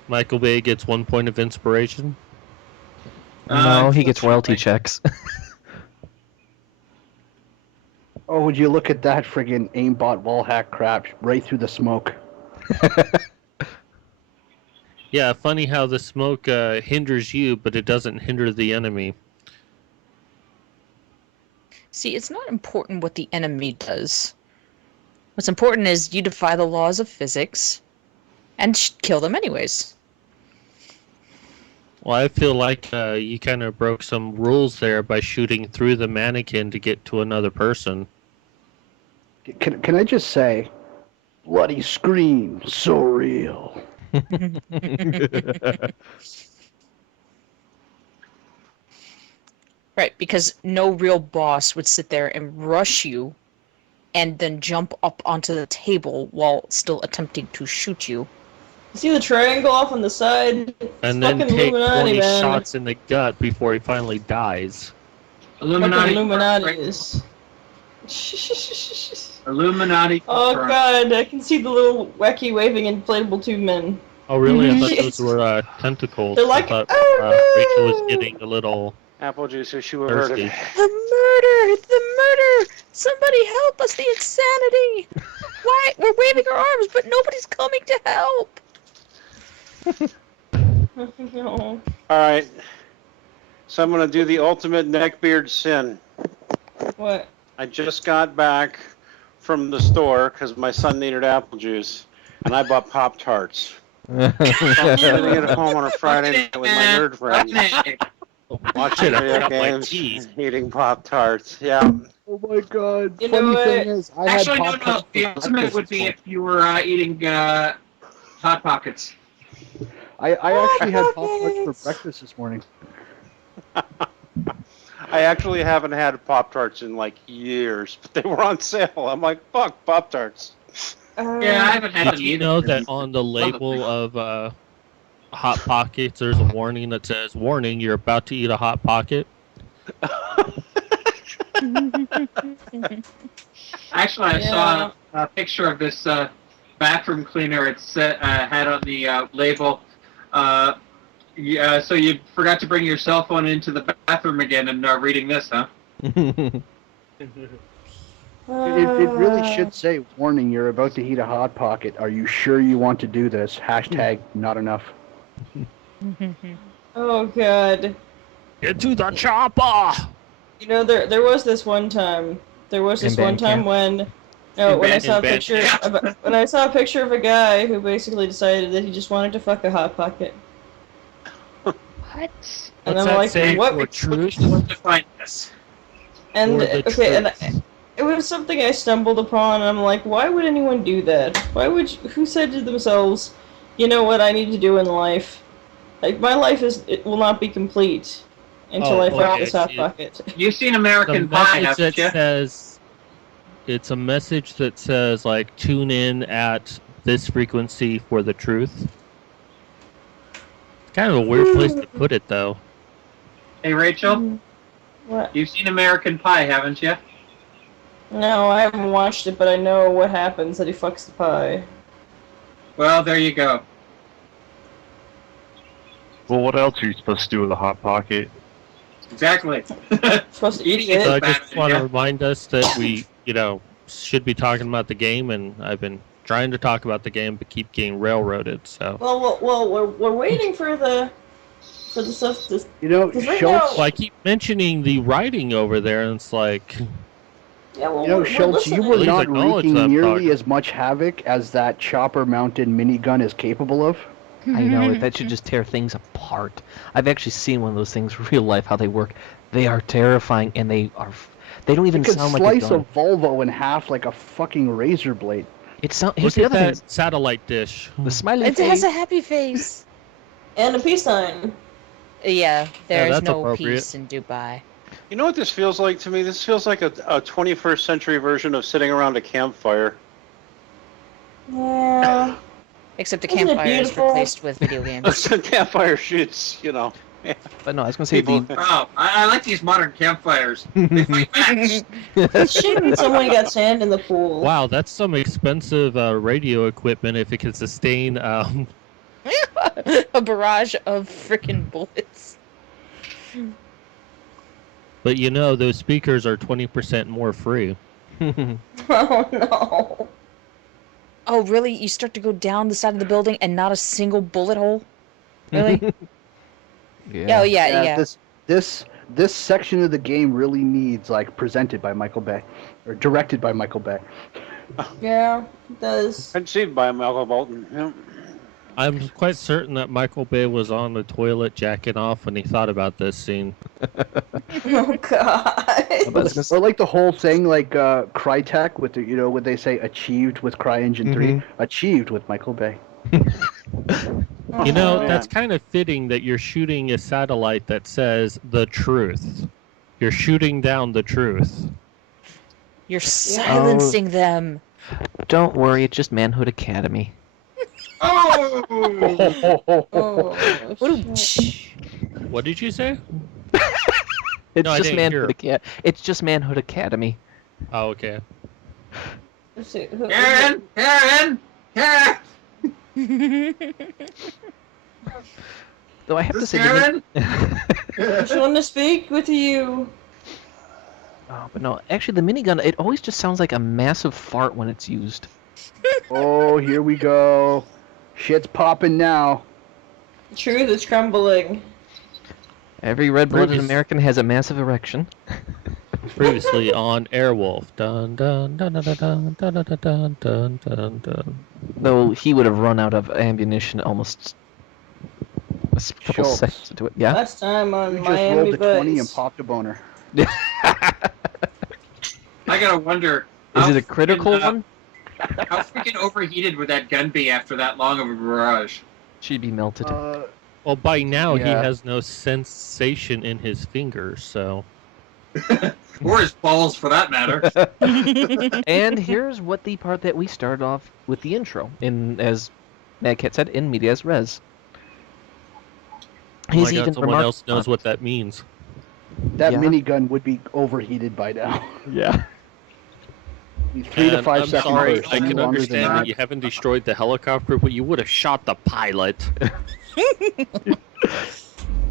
Michael Bay gets 1 point of inspiration. No, he gets royalty unfortunately. checks. Oh, would you look at that friggin' aimbot wall hack crap right through the smoke? Yeah, funny how the smoke hinders you, but it doesn't hinder the enemy. See, it's not important what the enemy does. What's important is you defy the laws of physics and kill them anyways. Well, I feel like you kind of broke some rules there by shooting through the mannequin to get to another person. Can I just say, bloody scream, so real. Right, because no real boss would sit there and rush you and then jump up onto the table while still attempting to shoot you. See the triangle off on the side? It's And then fucking take Illuminati, 20 man. shots in the gut before he finally dies. Fucking Illuminati is. Illuminati. Oh confirmed. god, I can see the little wacky waving inflatable tube men. Oh, really? I thought Yes. those were tentacles. They're like, I thought "Oh, Rachel was no!" getting a little Apple juice issue thirsty. averted. The murder! The murder! Somebody help us! The insanity! Why? We're waving our arms, but nobody's coming to help! No. Alright. So I'm going to do the ultimate neckbeard sin. What? I just got back from the store because my son needed apple juice, and I bought Pop-Tarts. So I'm sitting at home on a Friday night with my nerd friends, watching Shit, I video forgot my games, keys. and eating Pop-Tarts. Yeah. Oh my god. You know Funny what? thing is, I Actually, had no. Pop-Tarts The for ultimate breakfast would be this if you were eating Hot Pockets. morning. I actually had Pop-Tarts for Pop-Tarts. breakfast this morning. I actually haven't had Pop-Tarts in like years, but they were on sale. I'm like, fuck, Pop-Tarts. Yeah, I haven't had Did them you either. know that on the label of Hot Pockets, there's a warning that says, "Warning, you're about to eat a Hot Pocket"? Actually, I Yeah. saw a picture of this bathroom cleaner. It had on the label. So you forgot to bring your cell phone into the bathroom again and reading this, huh? It really should say, warning, you're about to heat a Hot Pocket. Are you sure you want to do this? Hashtag not enough. Oh god. Get to the chopper! You know, there was this one time. There was this In one time Bandcamp? when. No, In when I Band- saw a in picture. Bandcamp. When I saw a picture of a guy who basically decided that he just wanted to fuck a hot pocket. What? And What's I'm that like, say what? for truth? Let's define this. And Or the okay, and truth? it was something I stumbled upon, and I'm like, why would anyone do that? Who said to themselves, you know what I need to do in life? Like, my life it will not be complete until Oh, I fuck okay, this hot see. pocket. You've seen The American Pie, message haven't that you? says, it's a message that says, like, tune in at this frequency for the truth. It's kind of a weird place to put it, though. Hey, Rachel, What? you've seen American Pie, haven't you? No, I haven't watched it, but I know what happens, that he fucks the pie. Well, there you go. Well, what else are you supposed to do with a hot pocket? Exactly. Supposed to Eating eat it. So I it. just want to Yeah. remind us that we, should be talking about the game, and I've been trying to talk about the game, but keep getting railroaded, so... Well, we're waiting for the stuff to. You know, Because right Schultz, Well, I keep mentioning the writing over there, and it's like... Yeah, well, you know, we're Schultz, you listening. were Please not acknowledge wreaking that, nearly Doc. as much havoc as that chopper-mounted minigun is capable of. I know, that should just tear things apart. I've actually seen one of those things in real life, how they work. They are terrifying, and they don't even It could sound like a slice gun. a Volvo in half like a fucking razor blade. Here's Look the at other that thing. satellite dish. The smiley It has face. a happy face. And a peace sign. Yeah, there is that's no appropriate. peace in Dubai. You know what this feels like to me? This feels like a 21st century version of sitting around a campfire. Yeah. Except the Isn't it campfire is beautiful? replaced with video games. Campfire shoots, you know. But no, I was gonna say People- Wow, I like these modern campfires. They fight back. It's shame someone got sand in the pool. Wow, that's some expensive radio equipment if it can sustain... A barrage of freaking bullets. But those speakers are 20% more free. Oh no. Oh, really? You start to go down the side of the building and not a single bullet hole? Really? Yeah. Oh, yeah. This section of the game really needs, like, presented by Michael Bay, or directed by Michael Bay. Yeah, it does. Conceived by Michael Bolton. Yeah. I'm quite certain that Michael Bay was on the toilet jacking off when he thought about this scene. Oh God. Or like the whole thing, like Crytek with the, when they say achieved with CryEngine 3, achieved with Michael Bay. You know, man. that's kind of fitting that you're shooting a satellite that says the truth. You're shooting down the truth. You're silencing them. Don't worry, it's just Manhood Academy. Oh! Oh, shit. What did you say? It's No, I just didn't hear. It's just Manhood Academy. Oh, okay. Let's see, Karen! Karen! Karen! Though I have to This say, Karen? Just want to speak with you. oh, but no, actually, the minigun, it always just sounds like a massive fart when it's used. Oh, here we go. Shit's popping now. Truth is crumbling. Every red-blooded Previous- American has a massive erection. Previously on Airwolf. Dun dun dun dun dun dun dun dun dun dun dun dun. Though he would have run out of ammunition almost a couple Schultz. seconds into it. Yeah? Last time on We just Miami rolled a 20 and Vice. popped a boner. I gotta wonder. Is how it a critical freaking, one? How freaking overheated would that gun be after that long of a barrage? She'd be melted. Well, by now he Yeah. has no sensation in his fingers, so. Or his balls, for that matter. And here's what the part that we started off with the intro, as Mad Cat said, in medias res. Oh my God, someone else knows what that means. That Yeah. minigun would be overheated by now. Yeah. Be 3 to And 5 I'm seconds. sorry, burst, I no can longer than understand that you haven't destroyed the helicopter, but you would have shot the pilot.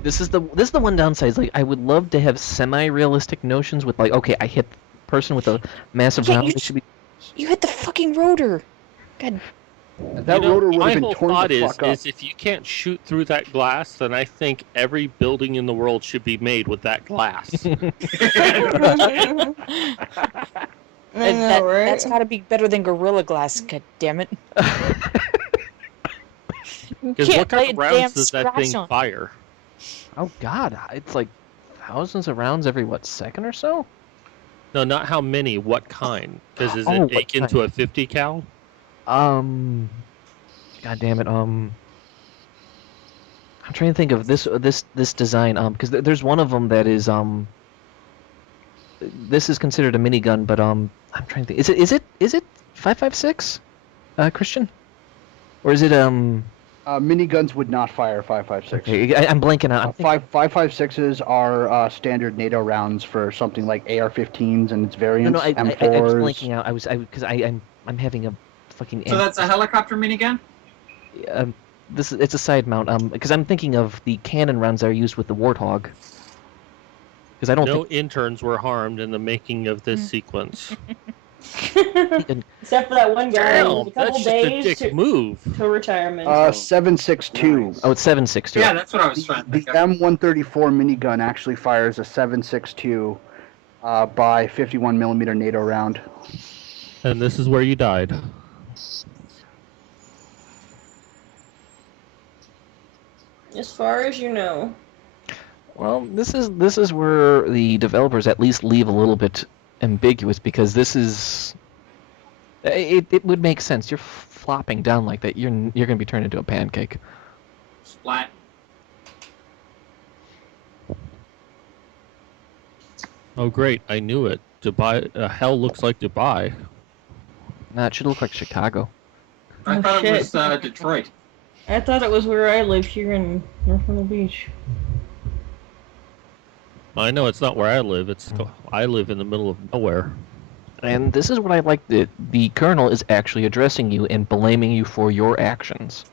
This is the one downside. Is like I would love to have semi-realistic notions with like, okay, I hit the person with a massive Yeah, round. you It should be You hit the fucking rotor. God. That rotor would my have been whole torn thought the is, fuck up. is if you can't shoot through that glass, then I think every building in the world should be made with that glass. I know, right? That's got to be better than Gorilla Glass. God damn it! Because what kind of rounds does that thing on. fire? Oh God, it's like thousands of rounds every second or so. No, not how many, what kind? Because is Oh, it what take into a 50 cal? God damn it. I'm trying to think of this design. Because there's one of them that is This is considered a minigun, but I'm trying to think. Is it 5.56, Christian, or is it Miniguns would not fire 5.56. Okay, I'm blanking out. 5.56s are standard NATO rounds for something like AR-15s and its variants. No, I M4s. was blanking out. Because I'm having a fucking. So that's a helicopter minigun? It's a side mount. Because I'm thinking of the cannon rounds that are used with the Warthog. Because I don't No think interns were harmed in the making of this sequence. Except for that one guy. It was a couple That's just a days dick move. to retirement. 7.62. Oh, it's 7.62. Yeah, that's what I was trying to The think of. M134 minigun actually fires a 7.62 by 51 millimeter NATO round. And this is where you died. As far as you know. Well, this is where the developers at least leave a little bit ambiguous, because this is it would make sense. You're flopping down like that. You're going to be turned into a pancake. Splat. Oh, great. I knew it. Dubai. Hell looks like Dubai. Nah, it should look like Chicago. I Oh, thought it shit. was Detroit. I thought it was where I live here in North Myrtle Beach. I know it's not where I live. I live in the middle of nowhere. And this is what I like, that the Colonel is actually addressing you and blaming you for your actions.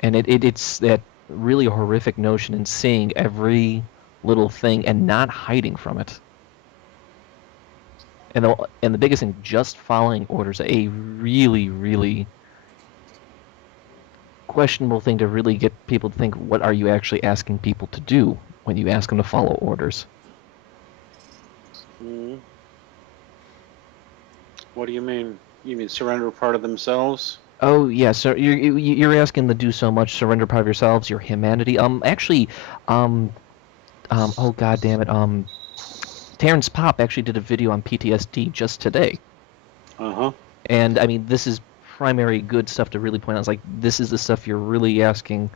And it's that really horrific notion in seeing every little thing and not hiding from it. And the biggest thing, just following orders, a really, really questionable thing to really get people to think, what are you actually asking people to do when you ask them to follow orders? What do you mean? You mean surrender part of themselves? Oh yeah, so you're asking to do so much, surrender part of yourselves, your humanity. Actually, oh god damn it, Terrence Pop actually did a video on PTSD just today, Uh-huh. and I mean this is primary good stuff to really point out. It's like this is the stuff you're really asking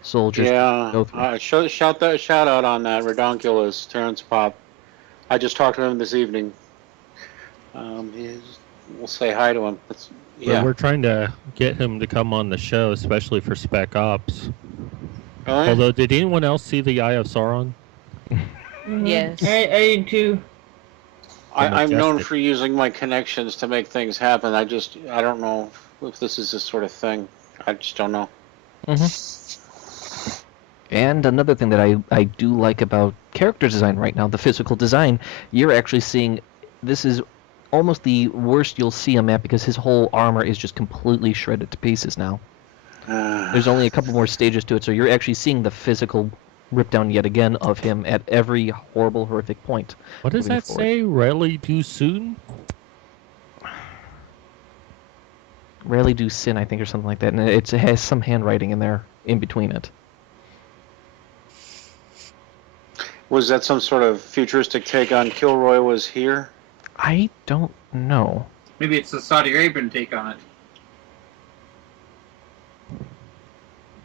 soldiers to Yeah. go through. Shout out on that. Redonkulous, Terrence Pop. I just talked to him this evening. We'll say hi to him. But Yeah. we're trying to get him to come on the show, especially for Spec Ops. Really? Although, did anyone else see the Eye of Sauron? Yes. I did too. I'm known Majestic. for using my connections to make things happen. I don't know if this is this sort of thing. I just don't know. And another thing that I do like about character design right now, the physical design, you're actually seeing this is almost the worst you'll see him at because his whole armor is just completely shredded to pieces now. There's only a couple more stages to it, so you're actually seeing the physical rip down yet again of him at every horrible, horrific point. What does moving that forward. say? Rarely too soon? Rarely do sin, I think, or something like that, and it has some handwriting in there in between it. Was that some sort of futuristic take on Kilroy was here? I don't know. Maybe it's the Saudi Arabian take on it.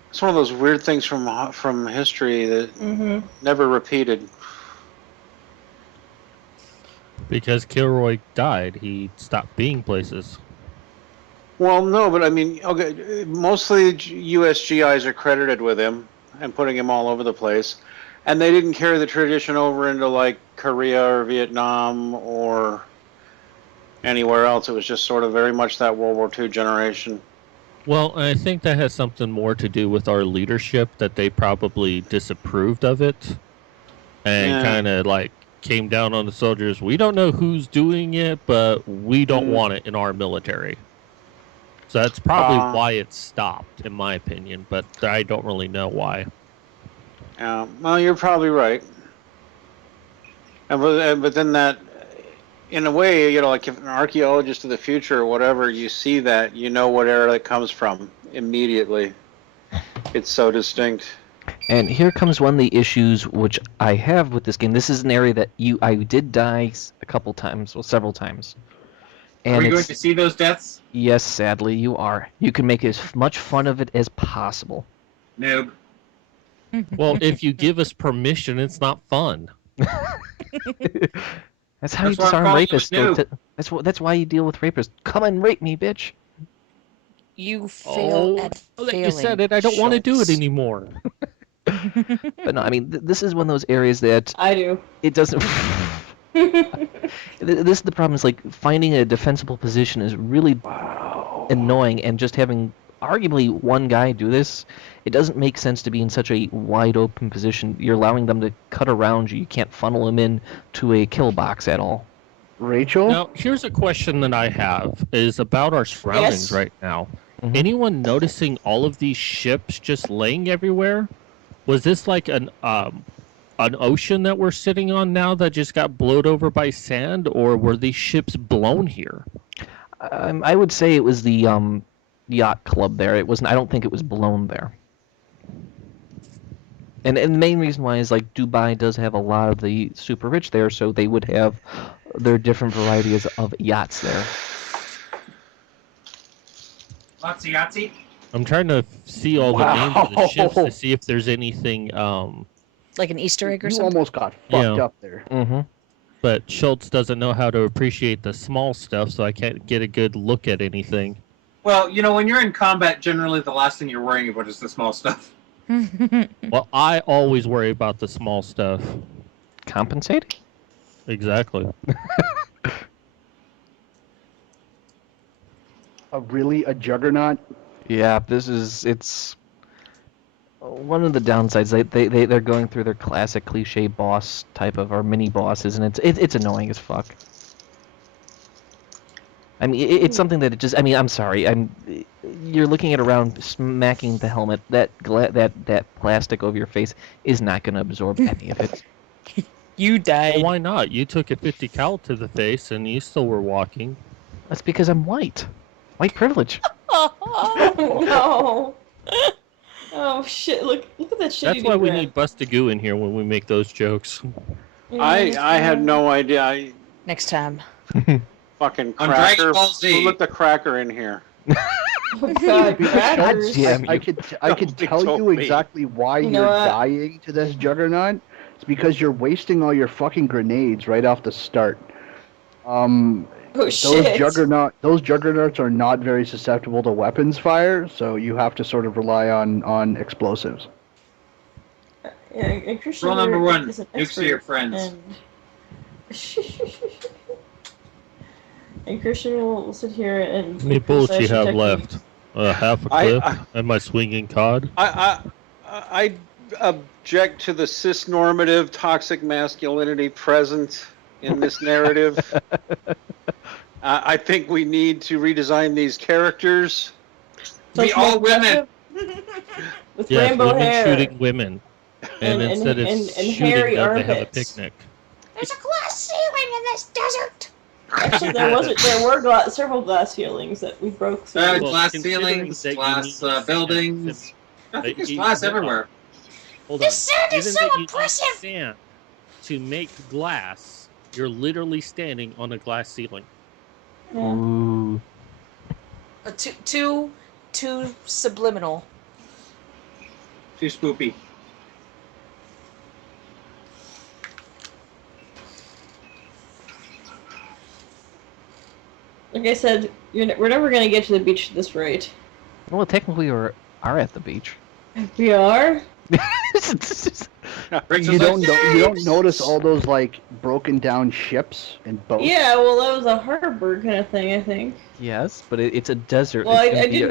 It's one of those weird things from history that Mm-hmm. never repeated. Because Kilroy died, he stopped being places. Well, no, but I mean, okay, mostly U.S. GIs are credited with him and putting him all over the place, and they didn't carry the tradition over into like Korea or Vietnam or anywhere else. It was just sort of very much that World War II generation. Well, I think that has something more to do with our leadership, that they probably disapproved of it and Yeah. kind of like came down on the soldiers. We don't know who's doing it, but we don't want it in our military. So that's probably why it stopped, in my opinion, but I don't really know why. Well, you're probably right. But then that, in a way, you know, like if an archaeologist of the future or whatever, you see that, you know what era it comes from immediately. It's so distinct. And here comes one of the issues which I have with this game. This is an area that I did die a couple times, well, several times. And Are we going it's- to see those deaths? Yes, sadly, you are. You can make as much fun of it as possible. Noob. Well, if you give us permission, it's not fun. That's how you That's why I'm disarm calling rapists. you though. That's why you deal with rapists. Come and rape me, bitch. You fail at like you failing, said it, I don't want to do it Schultz. anymore. But no, I mean, this is one of those areas that I do. it doesn't. This is the problem. Is like finding a defensible position is really annoying, and just having arguably one guy do this, it doesn't make sense to be in such a wide open position. You're allowing them to cut around you. You can't funnel them in to a kill box at all. Rachel? Now, here's a question that I have, is about our surroundings Yes. right now. Mhm. Anyone noticing all of these ships just laying everywhere? Was this like an ocean that we're sitting on now that just got blowed over by sand, or were these ships blown here? I would say it was the yacht club there. It wasn't. I don't think it was blown there. And the main reason why is like Dubai does have a lot of the super rich there, so they would have their different varieties of yachts there. Lots of Yahtzee. I'm trying to see all the names of the ships to see if there's anything. Like an Easter egg or You something. almost got fucked Yeah. up there. Mm-hmm. But Schultz doesn't know how to appreciate the small stuff, so I can't get a good look at anything. Well, you know, when you're in combat, generally the last thing you're worrying about is the small stuff. Well, I always worry about the small stuff. Compensating? Exactly. A juggernaut? Yeah, it's one of the downsides. They're going through their classic cliche boss type of, or mini bosses, and it's annoying as fuck. I mean, it's something that it just. I mean, I'm sorry. You're looking at around smacking the helmet. That plastic over your face is not going to absorb any of it. You died. Well, why not? You took a 50 cal to the face, and you still were walking. That's because I'm white. White privilege. Oh no. Oh shit! Look at that shit. That's why we need Bustigoo in here when we make those jokes. I had no idea. Next time. Fucking On Dragon cracker. Ball Z. Who let the cracker in here? Oh god, crackers. Damn I could Nobody tell told you me. exactly why You know you're what? dying to this juggernaut. It's because you're wasting all your fucking grenades right off the start. Oh Those shit. juggernauts are not very susceptible to weapons fire, so you have to sort of rely on explosives. Yeah, and Christian Rule number here one, is an nukes are your expert, friends. And Christian will sit here and. How many bullets you criticize have your techniques. left? Half a clip and my swinging cod. I object to the cis-normative toxic masculinity present in this narrative. I think we need to redesign these characters. So Be it's all more women. aggressive? With Yes, rainbow women hair. shooting women. And instead of and shooting hairy them, they have a armpits. picnic. There's a glass ceiling in this desert. Actually, there were several glass ceilings that we broke through. Well, Glass considering ceilings, that you glass need sand buildings. I think there's glass hold on. everywhere. Hold This on. sand is Given so that you need oppressive. sand to make glass, you're literally standing on a glass ceiling. Yeah. Ooh. Too subliminal. Too spoopy. Like I said, we're never gonna get to the beach at this rate. Well, technically, we are at the beach. We are. Brings You us don't like, you don't notice all those like broken down ships and boats. Yeah, well, that was a harbor kind of thing, I think. Yes, but it's a desert. Well, It's I gonna be a-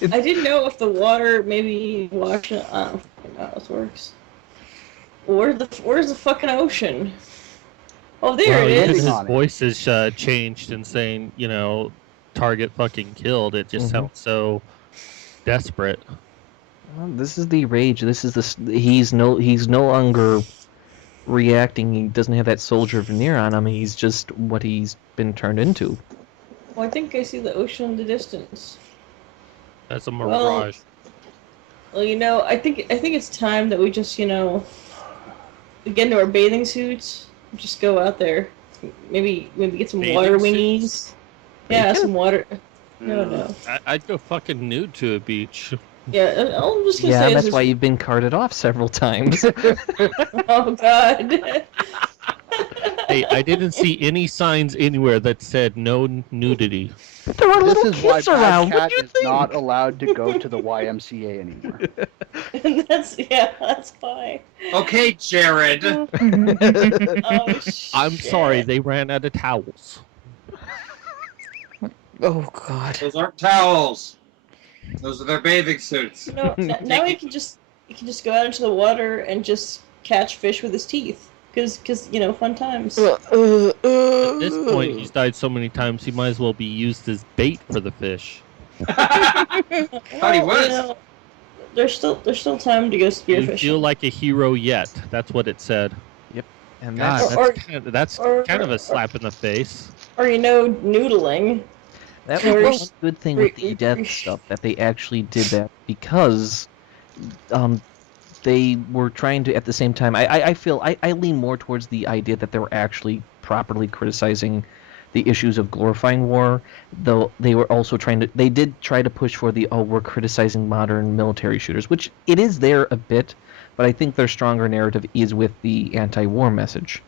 didn't. I didn't know if the water maybe washed it. I don't fucking know how this works. Where's the fucking ocean? Oh, there Well, it even is. his on it. voice is changed and saying, target fucking killed. It just Mhm. sounds so desperate. Well, this is the rage. This is he's no longer reacting. He doesn't have that soldier veneer on him. He's just what he's been turned into. Well, I think I see the ocean in the distance. That's a Well, mirage. Well, I think it's time that we just, get into our bathing suits, just go out there, maybe get some Bathing water suits? wingies. Yeah, some water. No. I'd go fucking nude to a beach. Yeah, I'm just gonna Yeah, say that's this why is... you've been carted off several times. Oh God. Hey, I didn't see any signs anywhere that said no nudity. There are This little is why kids Bad around. What Cat do you is think? not allowed to go to the YMCA anymore. That's why. okay, Jared. Oh, I'm shit. sorry, they ran out of towels. Oh God. Those aren't towels. Those are their bathing suits. No, now he can just go out into the water and just catch fish with his teeth. Cause fun times. At this point, he's died so many times, he might as well be used as bait for the fish. Thought he was. There's still time to go You spearfishing. feel like a hero yet. That's what it said. And God, that's, Or- that's kind of a slap in the face. Or noodling. that or- was one good thing with the death stuff, that they actually did that, because they were trying to, at the same time, I feel, I lean more towards the idea that they were actually properly criticizing the issues of glorifying war, though they were also they did try to push for we're criticizing modern military shooters, which it is there a bit, but I think their stronger narrative is with the anti-war message.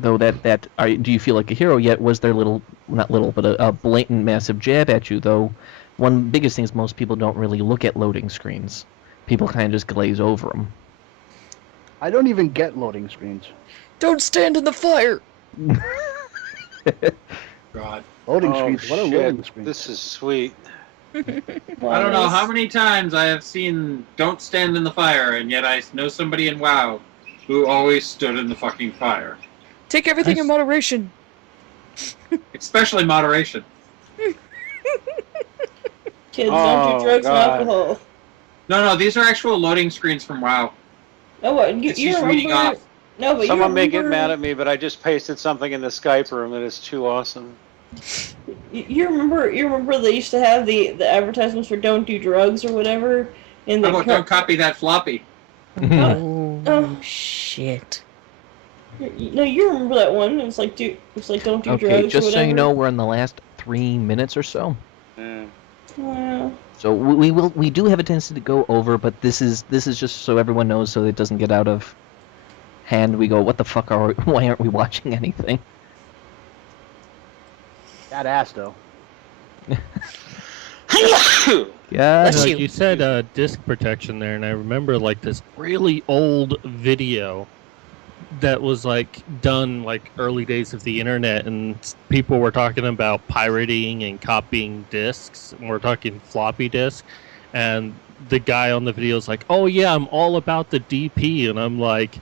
Though do you feel like a hero yet? Was there not little, but a blatant, massive jab at you, though? One biggest thing is most people don't really look at loading screens. People kind of just glaze over them. I don't even get loading screens. Don't stand in the fire. God. Loading Oh, screens? What a shit. loading screen. This is sweet. I don't know how many times I have seen "Don't stand in the fire," and yet I know somebody in WoW who always stood in the fucking fire. Take everything in moderation. Especially moderation. Kids, don't Oh, do drugs God. and alcohol. No, these are actual loading screens from WoW. Oh, what? It's just reading off. No, but Someone you may get remember, mad at me, but I just pasted something in the Skype room that is too awesome. You remember they used to have the advertisements for "Don't do drugs" or whatever in the. How about don't copy that floppy? Oh. Shit. No, you remember that one? It's like don't do Okay, drugs or just so whatever. you know, we're in the last 3 minutes or so. Yeah. So we do have a tendency to go over, but this is just so everyone knows, so it doesn't get out of hand. We go, what the fuck are we, why aren't we watching anything? That ass though. Yeah. Bless No, you. you said disc protection there, and I remember like this really old video that was like done like early days of the internet, and people were talking about pirating and copying discs, and we're talking floppy disk, and the guy on the video is like, "Oh yeah, I'm all about the DP," and I'm like,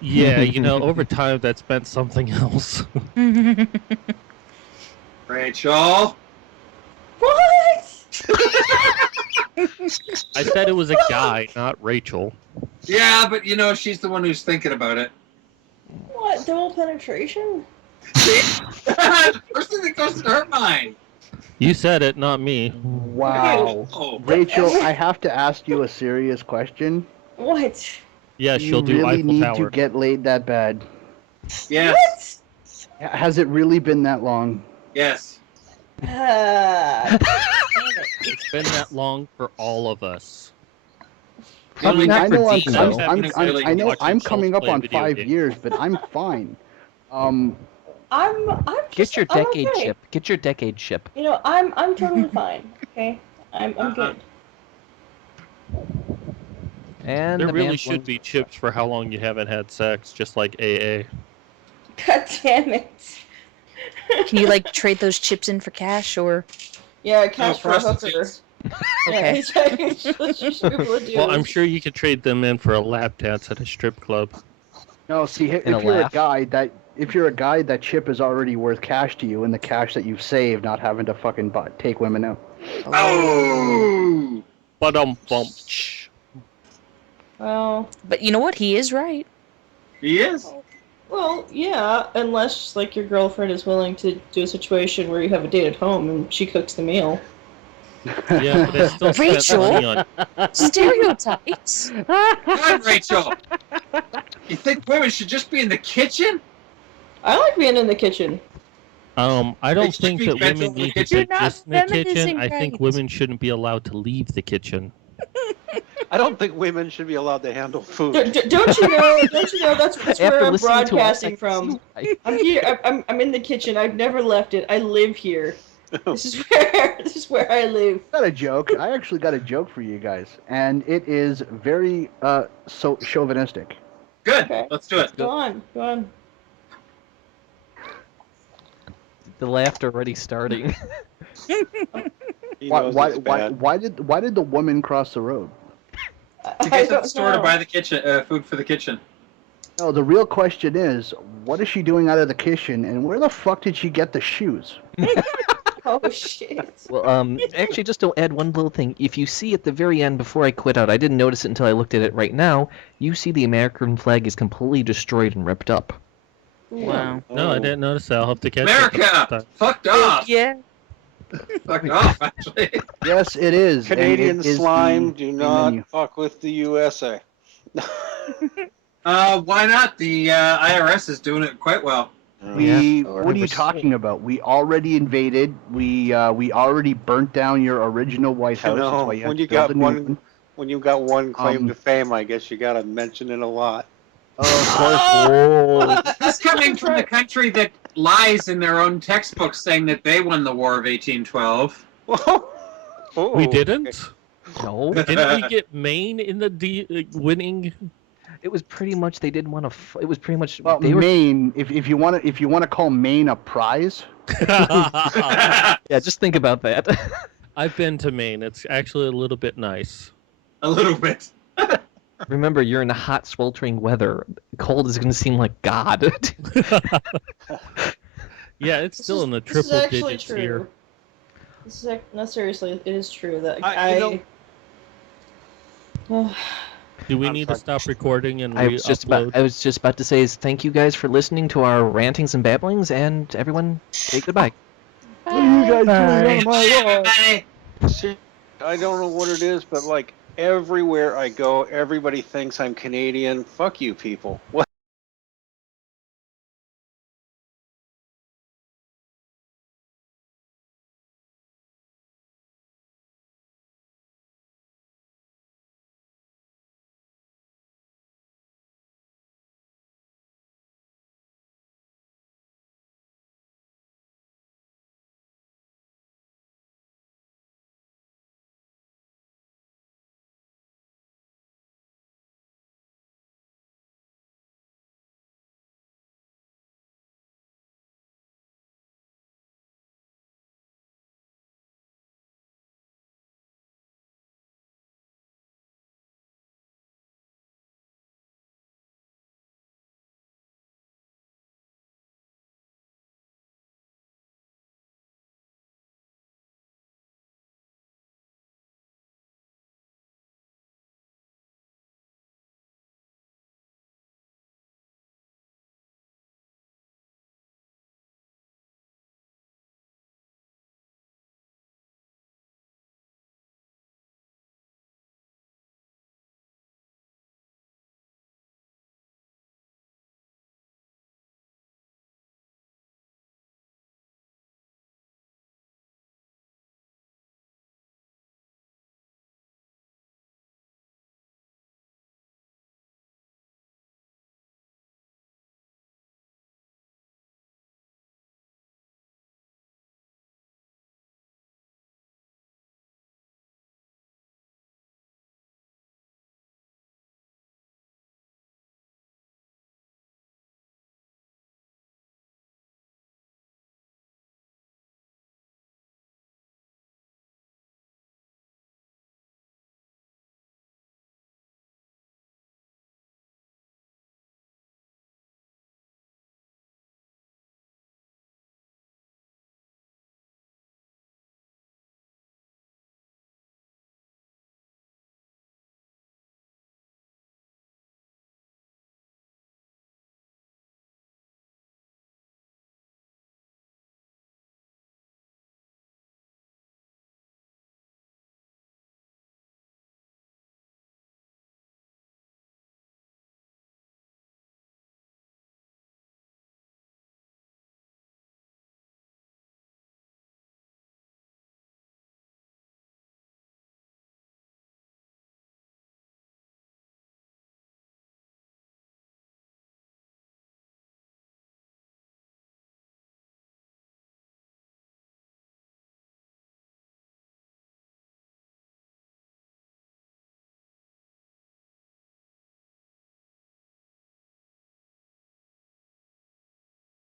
"Yeah, over time that's meant something else." Rachel. What? I said it was a guy, not Rachel. Yeah, but she's the one who's thinking about it. What? Double penetration? First thing that goes to her mind. You said it, not me. Wow. Oh. Rachel, I have to ask you a serious question. What? Yeah, she'll you do really Eiffel need Tower. to get laid that bad. Yes. Has it really been that long? Yes. It's been that long for all of us. The only I know difference I'm, is I'm, that I'm, really I know watching I'm Souls coming up play on video 5 games. years, but I'm fine. I'm Get just, your I'm decade okay. chip. Get your decade chip. I'm totally fine. Okay, I'm good. And There the really man's should be chips for how long you haven't had sex, just like AA. God damn it. Can you like trade those chips in for cash or? Yeah, cash for a hooker. prostitutes. Okay. Yeah, you should be able to do Well, I'm this. sure you could trade them in for a lap dance at a strip club. No, see, And a if you're laugh. a guy, that chip is already worth cash to you, and the cash that you've saved, not having to fucking take women out. Oh. Bump. Well, But you know what? He is right. He is. well, yeah, unless like your girlfriend is willing to do a situation where you have a date at home and she cooks the meal. Yeah, but I still spent Rachel? money on. Stereotypes. God, Rachel. You think women should just be in the kitchen? I like being in the kitchen. I don't should think be that bent women over the need to kitchen. be You're not just in the kitchen. feminizing I think right. women shouldn't be allowed to leave the kitchen. I don't think women should be allowed to handle food. Don't you know? Don't you know that's After where I'm listening to us, broadcasting I from? see why. I'm here. I'm in the kitchen. I've never left it. I live here. This is where I live. Got a joke. I actually got a joke for you guys, and it is very so chauvinistic. Good. Okay. Let's do it. Go on. The laughter already starting. He Why, knows why, it's why, bad. why did the woman cross the road? To get to the store to buy the kitchen food for the kitchen. No, the real question is, what is she doing out of the kitchen, and where the fuck did she get the shoes? Oh shit. Well, actually, just to add one little thing. If you see at the very end, before I quit out, I didn't notice it until I looked at it right now. You see the American flag is completely destroyed and ripped up. Wow. No, I Oh. didn't notice that. I'll have to catch it the next America! time. Fucked off! Yeah. Fucked off, actually. Yes, it is. and Canadian it is slime, the do main not menu. fuck with the USA. Why not? The IRS is doing it quite well. We. Yeah. What are you talking about? We already invaded. We already burnt down your original White House. That's No, why you have when to you build got a new one, when you got one claim Um, to fame, I guess you gotta mention it a lot. Oh, of course. Oh, That's coming from the country that lies in their own textbooks saying that they won the War of 1812. Oh, We didn't? no. Didn't we get Maine in the winning? It was pretty much they didn't want to. It was pretty much Well, they were. Maine. If you want to call Maine a prize, Yeah, just think about that. I've been to Maine. It's actually a little bit nice. A little bit. Remember, you're in hot, sweltering weather. Cold is going to seem like God. Yeah, it's still in the This is triple actually digits true. here. This is no, seriously, it is true that you know- Do we I'm need to sorry. stop recording and I was just about to say is thank you guys for listening to our rantings and babblings, and everyone say goodbye. What are you guys doing on my wall? Everybody! See, I don't know what it is, but like everywhere I go, everybody thinks I'm Canadian. Fuck you, people. What?